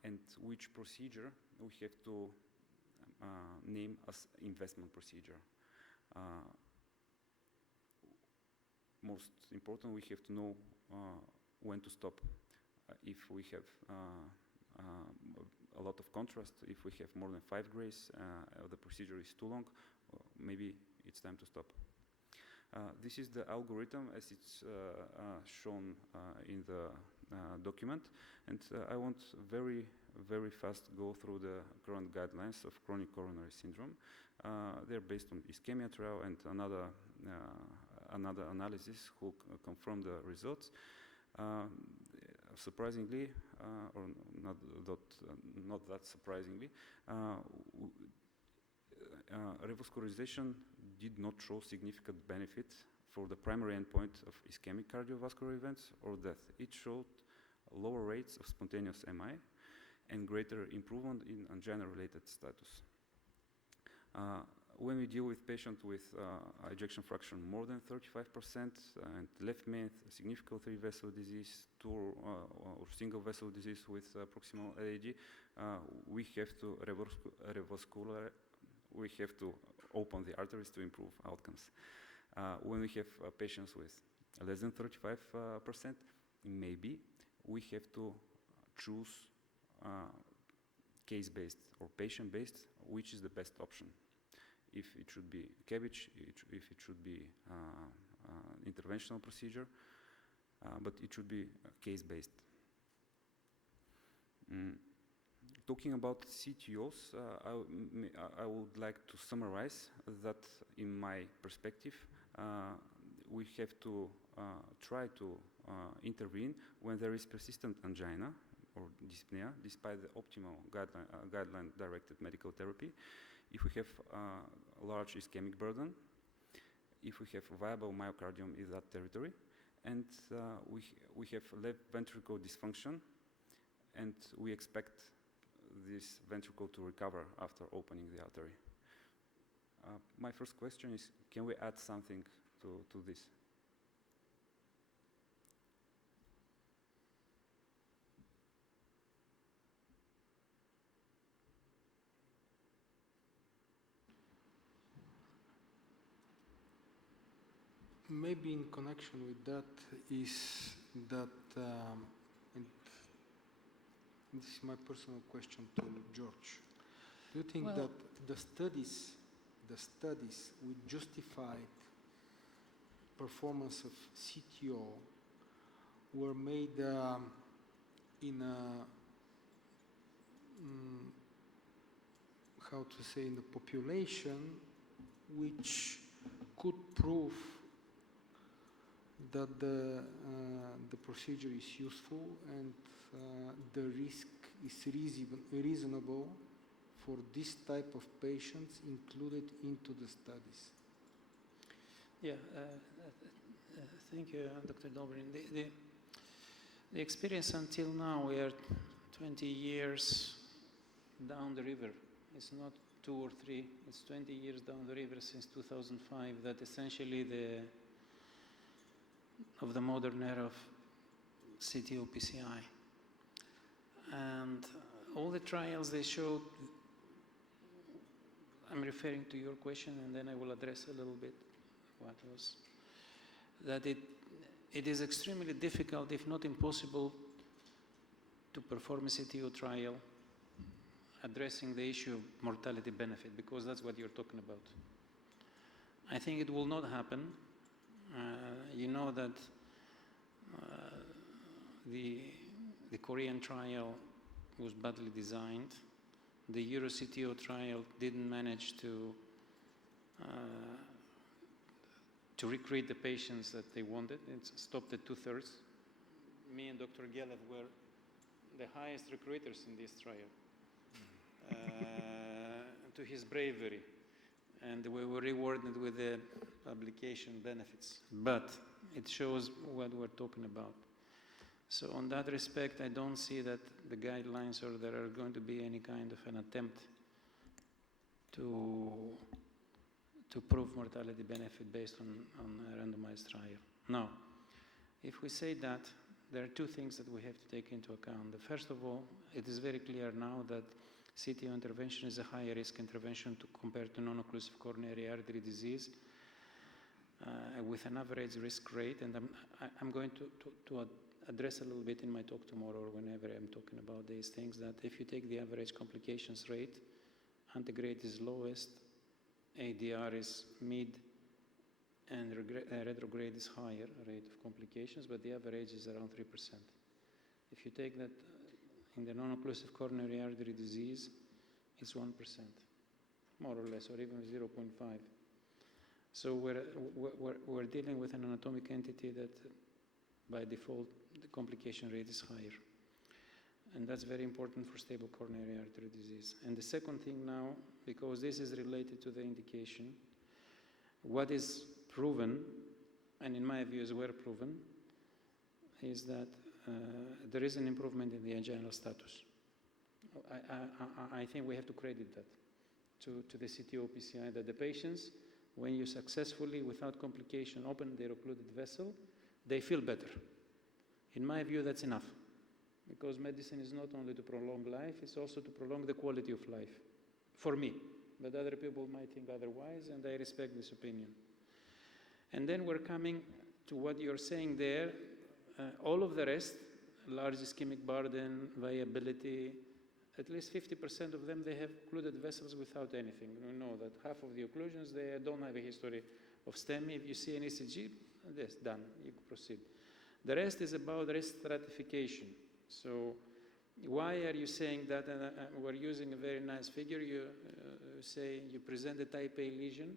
and which procedure we have to name as investment procedure. Most important, we have to know when to stop. If we have a lot of contrast, if we have more than 5 grays, the procedure is too long, maybe it's time to stop. This is the algorithm as it's shown in the document, and I want very fast go through the current guidelines of chronic coronary syndrome. They're based on ischemia trial and another analysis who confirmed the results. Surprisingly, or not that surprisingly, revascularization did not show significant benefit for the primary endpoint of ischemic cardiovascular events or death. It showed lower rates of spontaneous MI and greater improvement in angina-related status. When we deal with patients with ejection fraction more than 35% and left main significant 3-vessel disease, or single vessel disease with proximal LAD, we have to we have to open the arteries to improve outcomes. When we have patients with less than 35%, maybe we have to choose case-based or patient-based, which is the best option. If it should be CABG, if it should be interventional procedure, but it should be case-based. Talking about CTOs, I would like to summarize that in my perspective, we have to try to intervene when there is persistent angina or dyspnea, despite the optimal guideline-directed medical therapy. If we have a large ischemic burden, if we have viable myocardium in that territory, and we have left ventricle dysfunction, and we expect this ventricle to recover after opening the artery. My first question is, can we add something to this? Maybe in connection with that is that, and this is my personal question to George. Do you think Well- that the studies with justified performance of CTO were made in a, how to say, in the population which could prove that the procedure is useful and the risk is reasonable for this type of patients included into the studies? Yeah, thank you, Dr. Dobrin. The experience until now, we are 20 years down the river. It's not 2 or 3, it's 20 years down the river since 2005 that essentially of the modern era of CTO PCI. And all the trials they showed, I'm referring to your question and then I will address a little bit what was, that it is extremely difficult, if not impossible, to perform a CTO trial addressing the issue of mortality benefit, because that's what you're talking about. I think it will not happen. You know that the Korean trial was badly designed. The EuroCTO trial didn't manage to recruit the patients that they wanted. It stopped at 2/3. Me and Dr. Gelev were the highest recruiters in this trial, to his bravery. And we were rewarded with the publication benefits. But it shows what we're talking about. So on that respect, I don't see that the guidelines or there are going to be any kind of an attempt to prove mortality benefit based on a randomized trial. Now, if we say that, there are two things that we have to take into account. First of all, it is very clear now that CTO intervention is a higher risk intervention compared to non-occlusive coronary artery disease with an average risk rate. And I'm going to address a little bit in my talk tomorrow or whenever I'm talking about these things, that if you take the average complications rate, antegrade is lowest, ADR is mid, and retrograde is higher rate of complications, but the average is around 3%. If you take that in the non-occlusive coronary artery disease, it's 1%, more or less, or even 0.5. So we're dealing with an anatomic entity that by default, the complication rate is higher. And that's very important for stable coronary artery disease. And the second thing now, because this is related to the indication, what is proven, and in my view is well proven, is that there is an improvement in the anginal status. I think we have to credit that to the CTO PCI, that the patients, when you successfully, without complication, open their occluded vessel, they feel better. In my view, that's enough. Because medicine is not only to prolong life, it's also to prolong the quality of life. For me. But other people might think otherwise, and I respect this opinion. And then we're coming to what you're saying there. All of the rest, large ischemic burden, viability, at least 50% of them, they have occluded vessels without anything. We know that half of the occlusions, they don't have a history of STEMI. If you see an ECG, that's done, you can proceed. The rest is about risk stratification. So why are you saying that? And we're using a very nice figure. You say you present a type A lesion,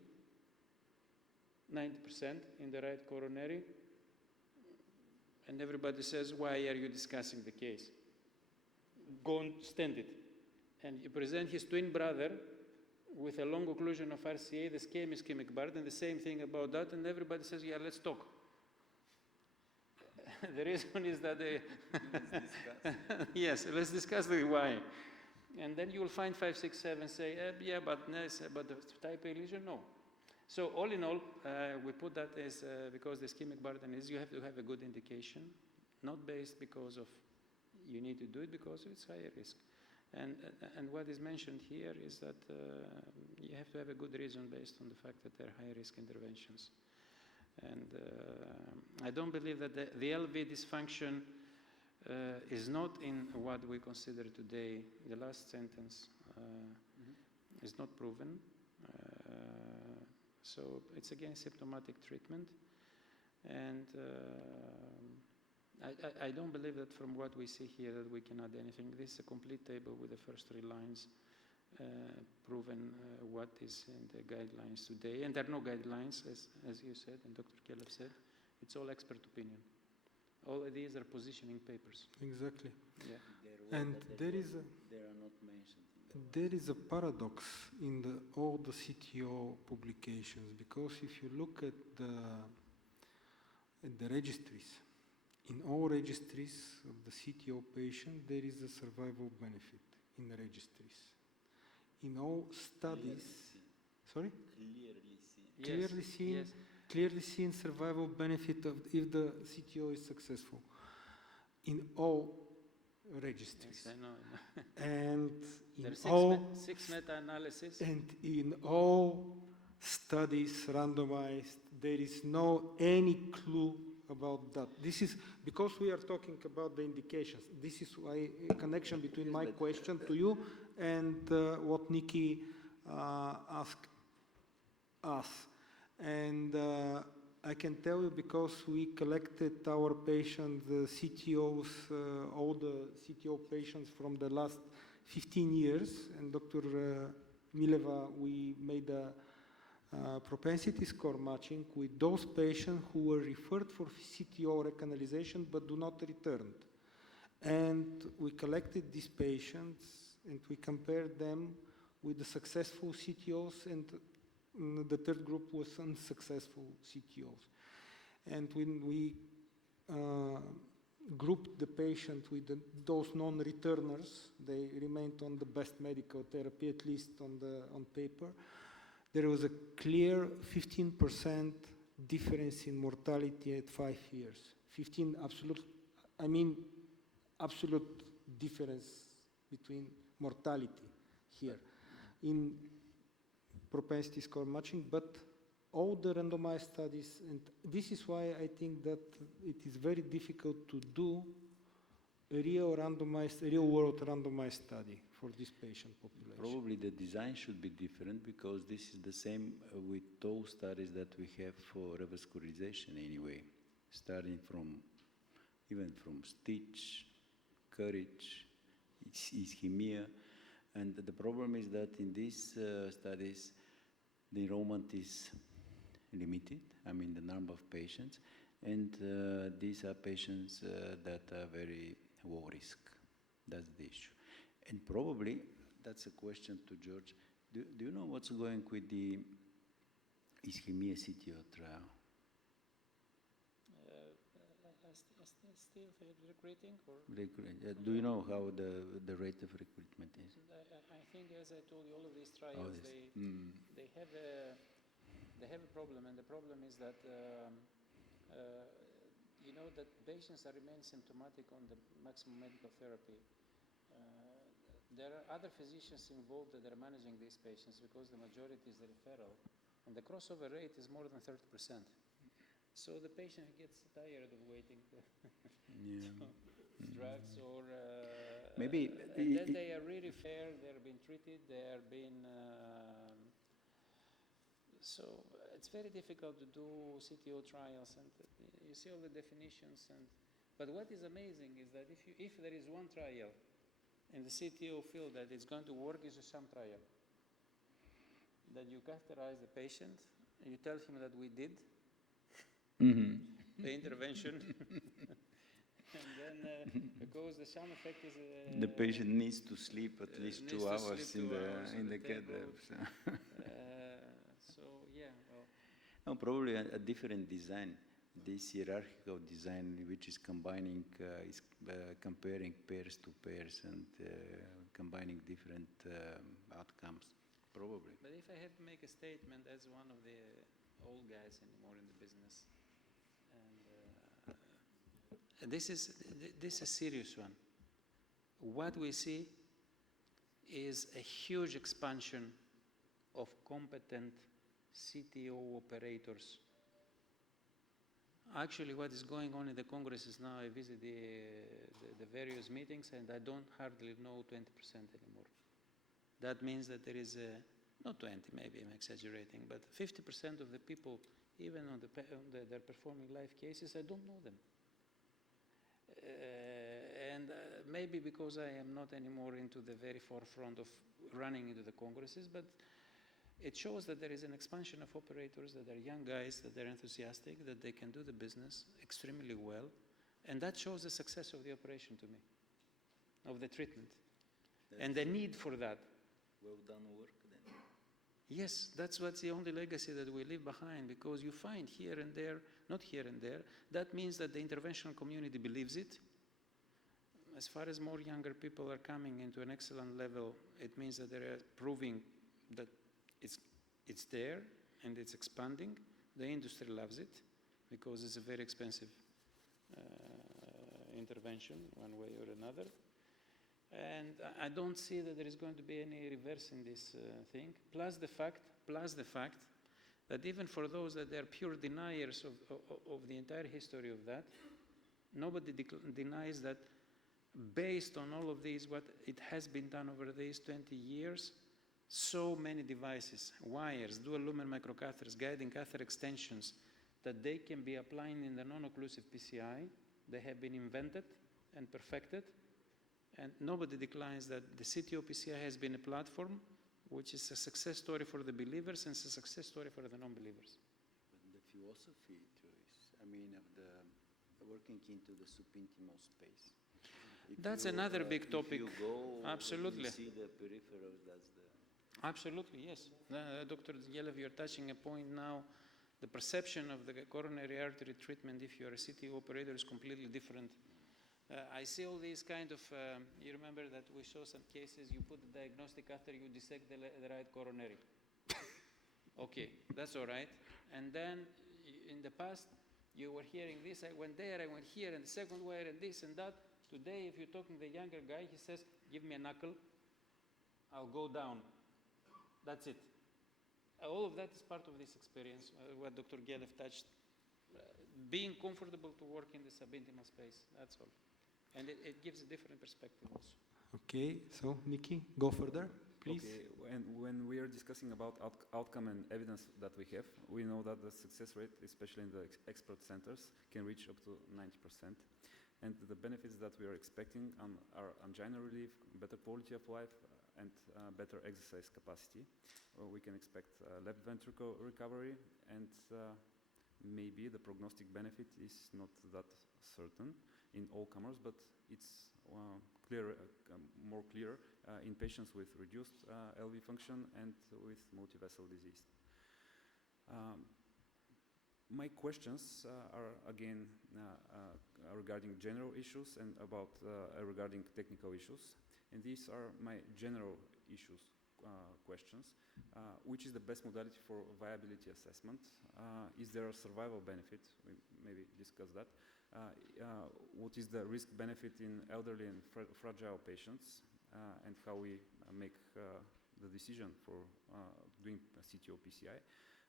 90% in the right coronary, and everybody says, why are you discussing the case? Go and stand it. And you present his twin brother with a long occlusion of RCA, the ischemic burden, the same thing about that, and everybody says, yeah, let's talk. The reason is that they... Yes, let's discuss the why. And then you will find 5, 6, 7 say, yeah, but the type A lesion, no. So all in all, we put that as, because the ischemic burden is, you have to have a good indication, not based because of you need to do it, because it's higher risk. And what is mentioned here is that you have to have a good reason based on the fact that they're high-risk interventions. And I don't believe that the LV dysfunction is not in what we consider today. The last sentence is not proven. So it's again symptomatic treatment. And I don't believe that from what we see here that we can add anything. This is a complete table with the first 3 lines proven what is in the guidelines today. And there are no guidelines, as you said, and Dr. Kelev said. It's all expert opinion. All of these are positioning papers. Exactly. Yeah. And there is They are not mentioned. there is a paradox in all the CTO publications, because if you look at the registries, in all registries of the CTO patient, there is a survival benefit in the registries. In all studies, sorry? Clearly seen. Yes. Clearly seen survival benefit of if the CTO is successful in all registries. Yes, I know. And There in are all six meta-analyses. and in all studies randomized, there is no any clue about that. This is because we are talking about the indications. This is why a connection between my question to you and what Nikki asked us. And I can tell you, because we collected our patient CTOs, all the CTO patients from the last 15 years, and Dr. Mileva, we made a propensity score matching with those patients who were referred for CTO recanalization but do not return. And we collected these patients and we compared them with the successful CTOs, and the third group was unsuccessful CTOs. And when we grouped the patient with those non-returners, they remained on the best medical therapy, at least on paper. There was a clear 15% difference in mortality at 5 years. 15 absolute, I mean absolute difference between mortality here in propensity score matching, but all the randomized studies, and this is why I think that it is very difficult to do a real world randomized study for this patient population. Probably the design should be different, because this is the same with those studies that we have for revascularization anyway, starting from even from Stitch, Courage, ischemia. And the problem is that in these studies, the enrollment is limited, I mean the number of patients, and these are patients that are very low risk. That's the issue. And probably, that's a question to George, do you know what's going with the ischemia CTO trial? Still recruiting? Or? Do you know how the rate of recruitment is? I think, as I told you, all of these trials, they have a problem, and the problem is that you know that patients remain symptomatic on the maximum medical therapy. There are other physicians involved that are managing these patients, because the majority is the referral, and the crossover rate is more than 30%. So the patient gets tired of waiting drugs, or maybe and then they are really fair. They are being treated. They are being so it's very difficult to do CTO trials, and you see all the definitions. But what is amazing is that if there is one trial in the CTO field that is going to work, is a sham trial. That you catheterize the patient, and you tell him that we did the intervention, and then because the sham effect is the patient needs to sleep at least 2 hours in the catheter. So yeah, well. No, probably a different design. This hierarchical design, which is combining, comparing pairs to pairs and combining different outcomes, probably. But if I had to make a statement as one of the old guys anymore in the business, and this is a serious one. What we see is a huge expansion of competent CTO operators. Actually, what is going on in the congresses now, I visit the various meetings, and I don't hardly know 20% anymore. That means that there is not 20, maybe I'm exaggerating, but 50% of the people, even on they're performing live cases, I don't know them. And maybe because I am not anymore into the very forefront of running into the congresses, but it shows that there is an expansion of operators, that are young guys, that they're enthusiastic, that they can do the business extremely well, and that shows the success of the operation to me, of the treatment, and the need for that. Well done work then. Yes, that's what's the only legacy that we leave behind, because you find here and there, not here and there, that means that the interventional community believes it. As far as more younger people are coming into an excellent level, it means that they're proving that it's there and it's expanding. The industry loves it because it's a very expensive intervention one way or another. And I don't see that there is going to be any reverse in this thing. Plus the fact that even for those that are pure deniers of the entire history of that, nobody denies that based on all of these, what it has been done over these 20 years, so many devices, wires, dual lumen microcatheters, guiding catheter extensions, that they can be applying in the non-occlusive PCI. They have been invented and perfected. And nobody declines that the CTO PCI has been a platform which is a success story for the believers and it's a success story for the non-believers. But the philosophy, Joyce, I mean, of the working into the subintimal space. That's another big topic. If you go, absolutely. you see the peripherals, that's the... Absolutely, yes. Dr. Zgelev, you're touching a point now. The perception of the coronary artery treatment, if you're a CTO operator, is completely different. I see all these kind of, you remember that we saw some cases, you put the diagnostic catheter, you dissect the right coronary. Okay, that's all right. And then in the past, you were hearing this, I went there, I went here, and the second wire, and this and that. Today, if you're talking to the younger guy, he says, give me a knuckle, I'll go down. That's it. All of that is part of this experience, what Dr. Gelev touched. Being comfortable to work in the subintimal space, that's all. And it gives a different perspective also. Okay, so Nikki, go further, please. Okay, when we are discussing about outcome and evidence that we have, we know that the success rate, especially in the expert centers, can reach up to 90%. And the benefits that we are expecting are angina relief, better quality of life, and better exercise capacity. We can expect left ventricle recovery, and maybe the prognostic benefit is not that certain in all comers, but it's more clear in patients with reduced LV function and with multivessel disease. My questions are again regarding general issues and regarding technical issues. And these are my general issues questions. Which is the best modality for viability assessment? Is there a survival benefit? We maybe discuss that. What is the risk benefit in elderly and fragile patients? And how we make the decision for doing CTO PCI?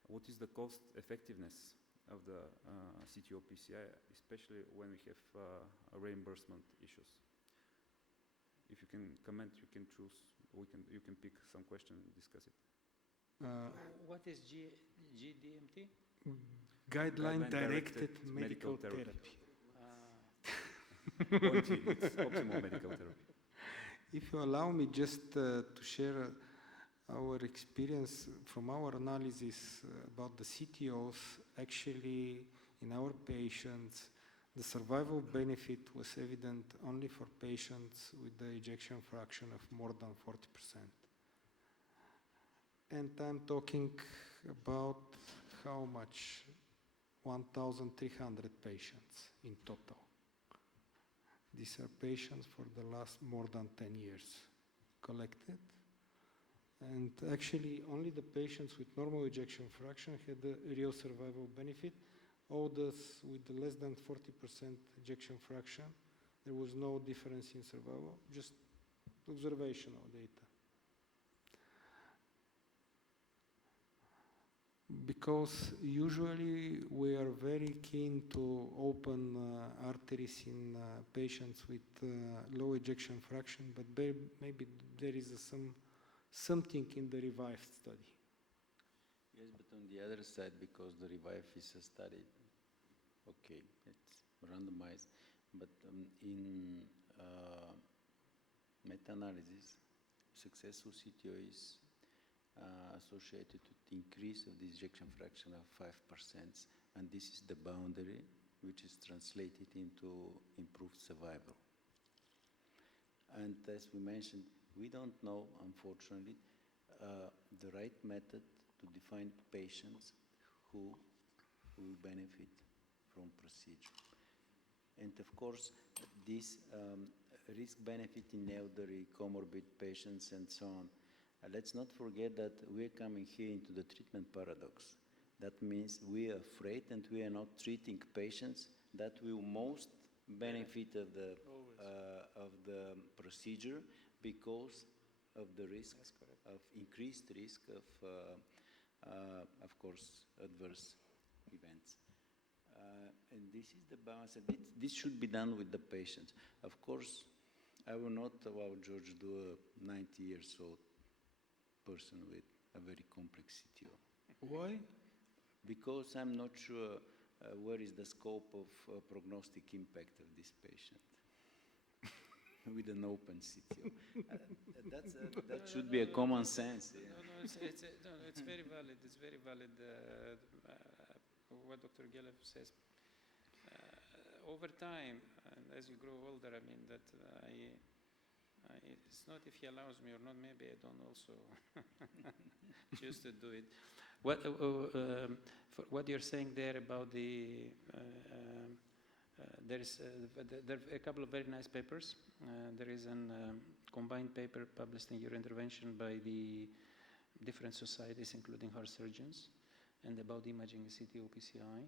What is the cost effectiveness of the CTO PCI, especially when we have reimbursement issues? If you can comment, you can choose. You can pick some question and discuss it. What is GDMT? Guideline-directed medical therapy. It's optimal medical therapy. If you allow me just to share our experience from our analysis about the CTOs, actually in our patients, the survival benefit was evident only for patients with the ejection fraction of more than 40%. And I'm talking about how much? 1,300 patients in total. These are patients for the last more than 10 years, collected. And actually, only the patients with normal ejection fraction had a real survival benefit. All those with less than 40% ejection fraction, there was no difference in survival, just observational data. Because usually we are very keen to open arteries in patients with low ejection fraction, but maybe there is something in the REVIVE study. Yes, but on the other side, because the REVIVE is a study, okay, it's randomized, but in meta-analysis, successful CTO is associated with the increase of the ejection fraction of 5%, and this is the boundary which is translated into improved survival. And as we mentioned, we don't know, unfortunately, the right method to define patients who will benefit from procedure. And of course, this risk-benefit in elderly, comorbid patients and so on. Let's not forget that we're coming here into the treatment paradox. That means we are afraid and we are not treating patients that will most benefit of the procedure because of the risk, of increased risk of course, adverse events. And this is the balance. And this should be done with the patients. Of course, I will not allow George to do a 90 years old person with a very complex CTO. Why? Because I'm not sure where is the scope of prognostic impact of this patient with an open CTO. That should be a common sense. Yeah. It's very valid. It's very valid what Dr. Gelev says. Over time, and as you grow older, I mean that it's not if he allows me or not. Maybe I don't also choose to do it. What you're saying there about the there are a couple of very nice papers. There is a combined paper published in Eurointervention by the different societies, including heart surgeons, and about imaging CTO PCI.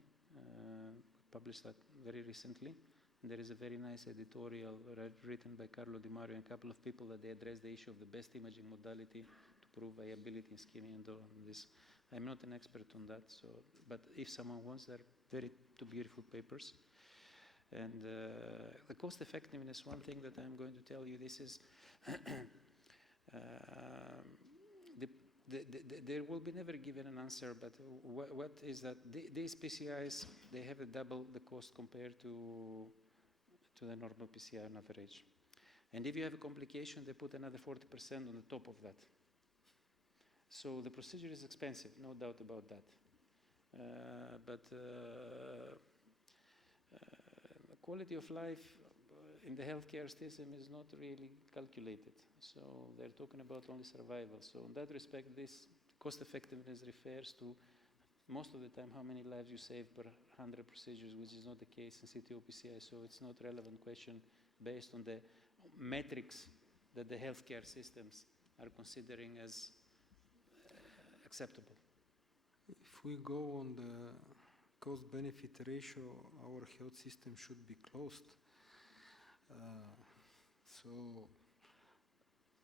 Published that very recently. And there is a very nice editorial written by Carlo Di Mario and a couple of people that they address the issue of the best imaging modality to prove viability in ischemia and all this. I'm not an expert on that, so but if someone wants, they're two beautiful papers. And the cost effectiveness, one thing that I'm going to tell you, this is there will be never given an answer, but what is that these PCIs, they have a double the cost compared to the normal PCI on average. And if you have a complication, they put another 40% on the top of that. So the procedure is expensive, no doubt about that. But quality of life in the healthcare system is not really calculated. So they're talking about only survival. So in that respect, this cost effectiveness refers to most of the time how many lives you save per 100 procedures, which is not the case in CTO PCI. So it's not a relevant question based on the metrics that the healthcare systems are considering as acceptable. If we go on the cost-benefit ratio, our health system should be closed. So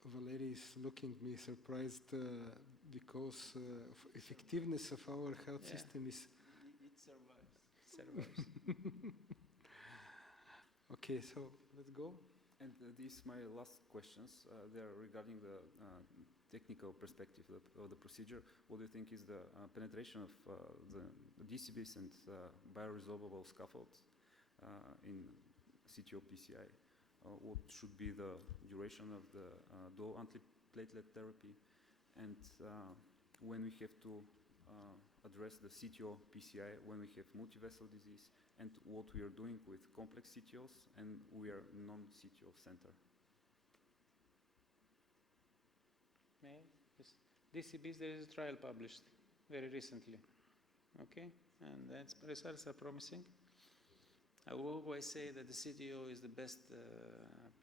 Valery is looking at me surprised because effectiveness of our health system is... It survives. Survives. Okay, so let's go. And these my last questions. They are regarding the technical perspective of the procedure. What do you think is the penetration of the DCBs and bioresorbable scaffolds in CTO PCI? What should be the duration of the dual antiplatelet therapy? And when we have to address the CTO PCI, when we have multivessel disease, and what we are doing with complex CTOs, and we are non-CTO center. DCBs, there is a trial published very recently, okay? And its results are promising. I will always say that the CTO is the best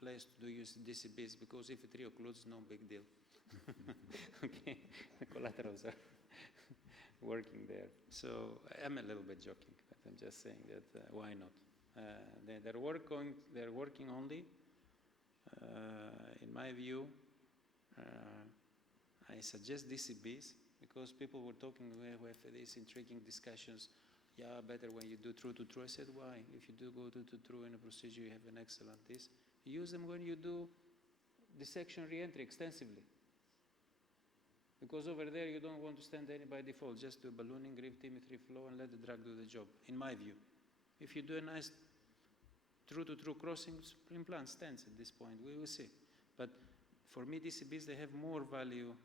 place to do use DCBs, because if it reoccludes, no big deal. Okay, the collaterals are working there. So I'm a little bit joking, but I'm just saying that why not? They're working only, in my view. I suggest DCBs because people were talking, we have these intriguing discussions. Yeah, better when you do true to true. I said, why? If you do go to true in a procedure, you have an excellent this. Use them when you do dissection re-entry extensively. Because over there, you don't want to stand any by default. Just do ballooning, gravimetry flow, and let the drug do the job, in my view. If you do a nice true to true crossings, implant stents at this point, we will see. But for me, DCBs, they have more value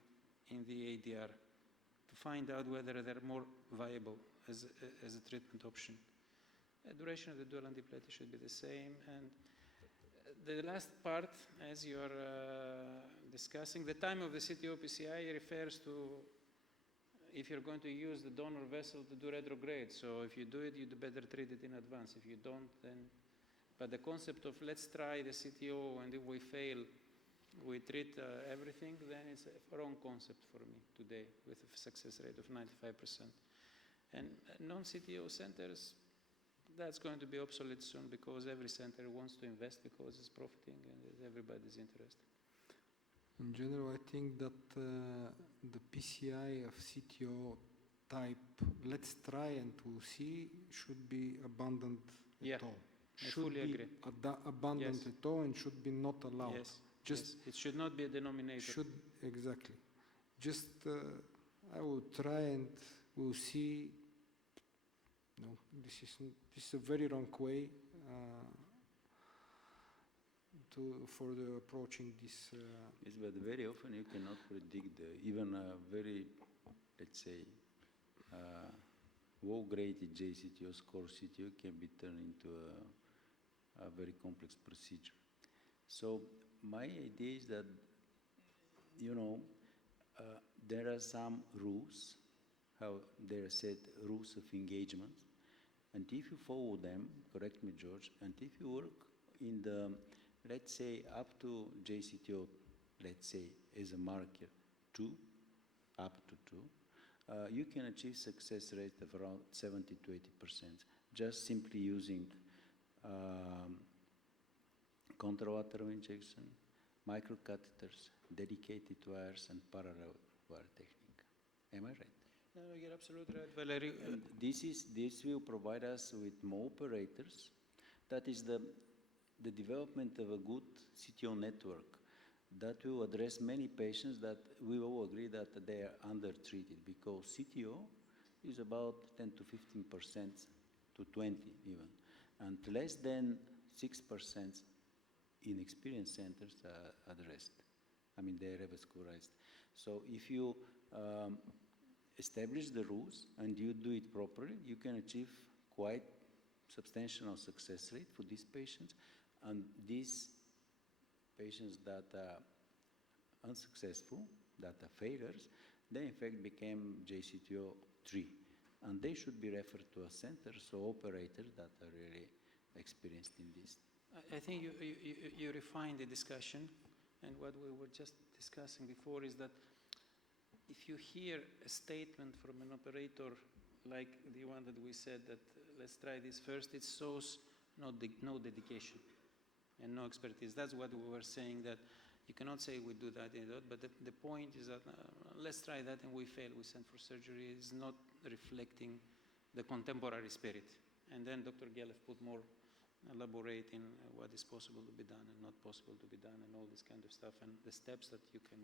in the ADR to find out whether they're more viable as a treatment option. The duration of the dual antiplatelet should be the same. And the last part, as you're discussing, the time of the CTO PCI refers to if you're going to use the donor vessel to do retrograde. So if you do it, you'd better treat it in advance. If you don't, then... But the concept of let's try the CTO, and if we fail, we treat everything, then it's a wrong concept for me today with a success rate of 95%. And non-CTO centers, that's going to be obsolete soon because every center wants to invest because it's profiting and everybody's interested. In general, I think that the PCI of CTO type, let's try and to see, should be abundant at all. I fully agree. Abundant at all and should be not allowed. Yes. Just it should not be a denominator. Exactly. Just I will try and we'll see. No, this is a very wrong way for the approaching this. Yes, but very often you cannot predict even a very, let's say, low-graded JCTO score CTO can be turned into a very complex procedure. So my idea is that, there are some rules, how they are set, rules of engagement, and if you follow them, correct me, George, and if you work in the, let's say, up to JCTO, let's say, as a marker, 2, up to 2, you can achieve success rate of around 70 to 80%, just simply using contralateral injection, microcatheters, dedicated wires, and parallel wire technique. Am I right? No, you're absolutely right, Valery. And this will provide us with more operators. That is the development of a good CTO network that will address many patients that we all agree that they are undertreated because CTO is about 10 to 15% to 20 even, and less than 6% in experienced centers are addressed. I mean, they are revascularized. So if you establish the rules and you do it properly, you can achieve quite substantial success rate for these patients. And these patients that are unsuccessful, that are failures, they in fact became JCTO 3. And they should be referred to a center, so operators that are really experienced in this. I think you refine the discussion, and what we were just discussing before is that if you hear a statement from an operator like the one that we said that let's try this first, it shows no dedication and no expertise. That's what we were saying, that you cannot say we do that and that, but the point is that let's try that and we fail, we send for surgery, is not reflecting the contemporary spirit. And then Dr. Gelef put more elaborate in what is possible to be done and not possible to be done and all this kind of stuff and the steps that you can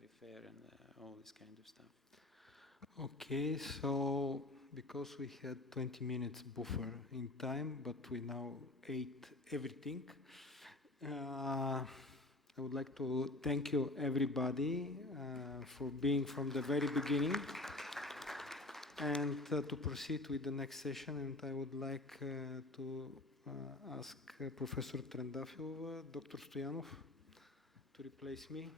refer and all this kind of stuff. Okay, so because we had 20 minutes buffer in time, but we now ate everything, I would like to thank you everybody for being from the very beginning and to proceed with the next session. And I would like to ask Professor Trendafilova, Dr. Stoyanov to replace me.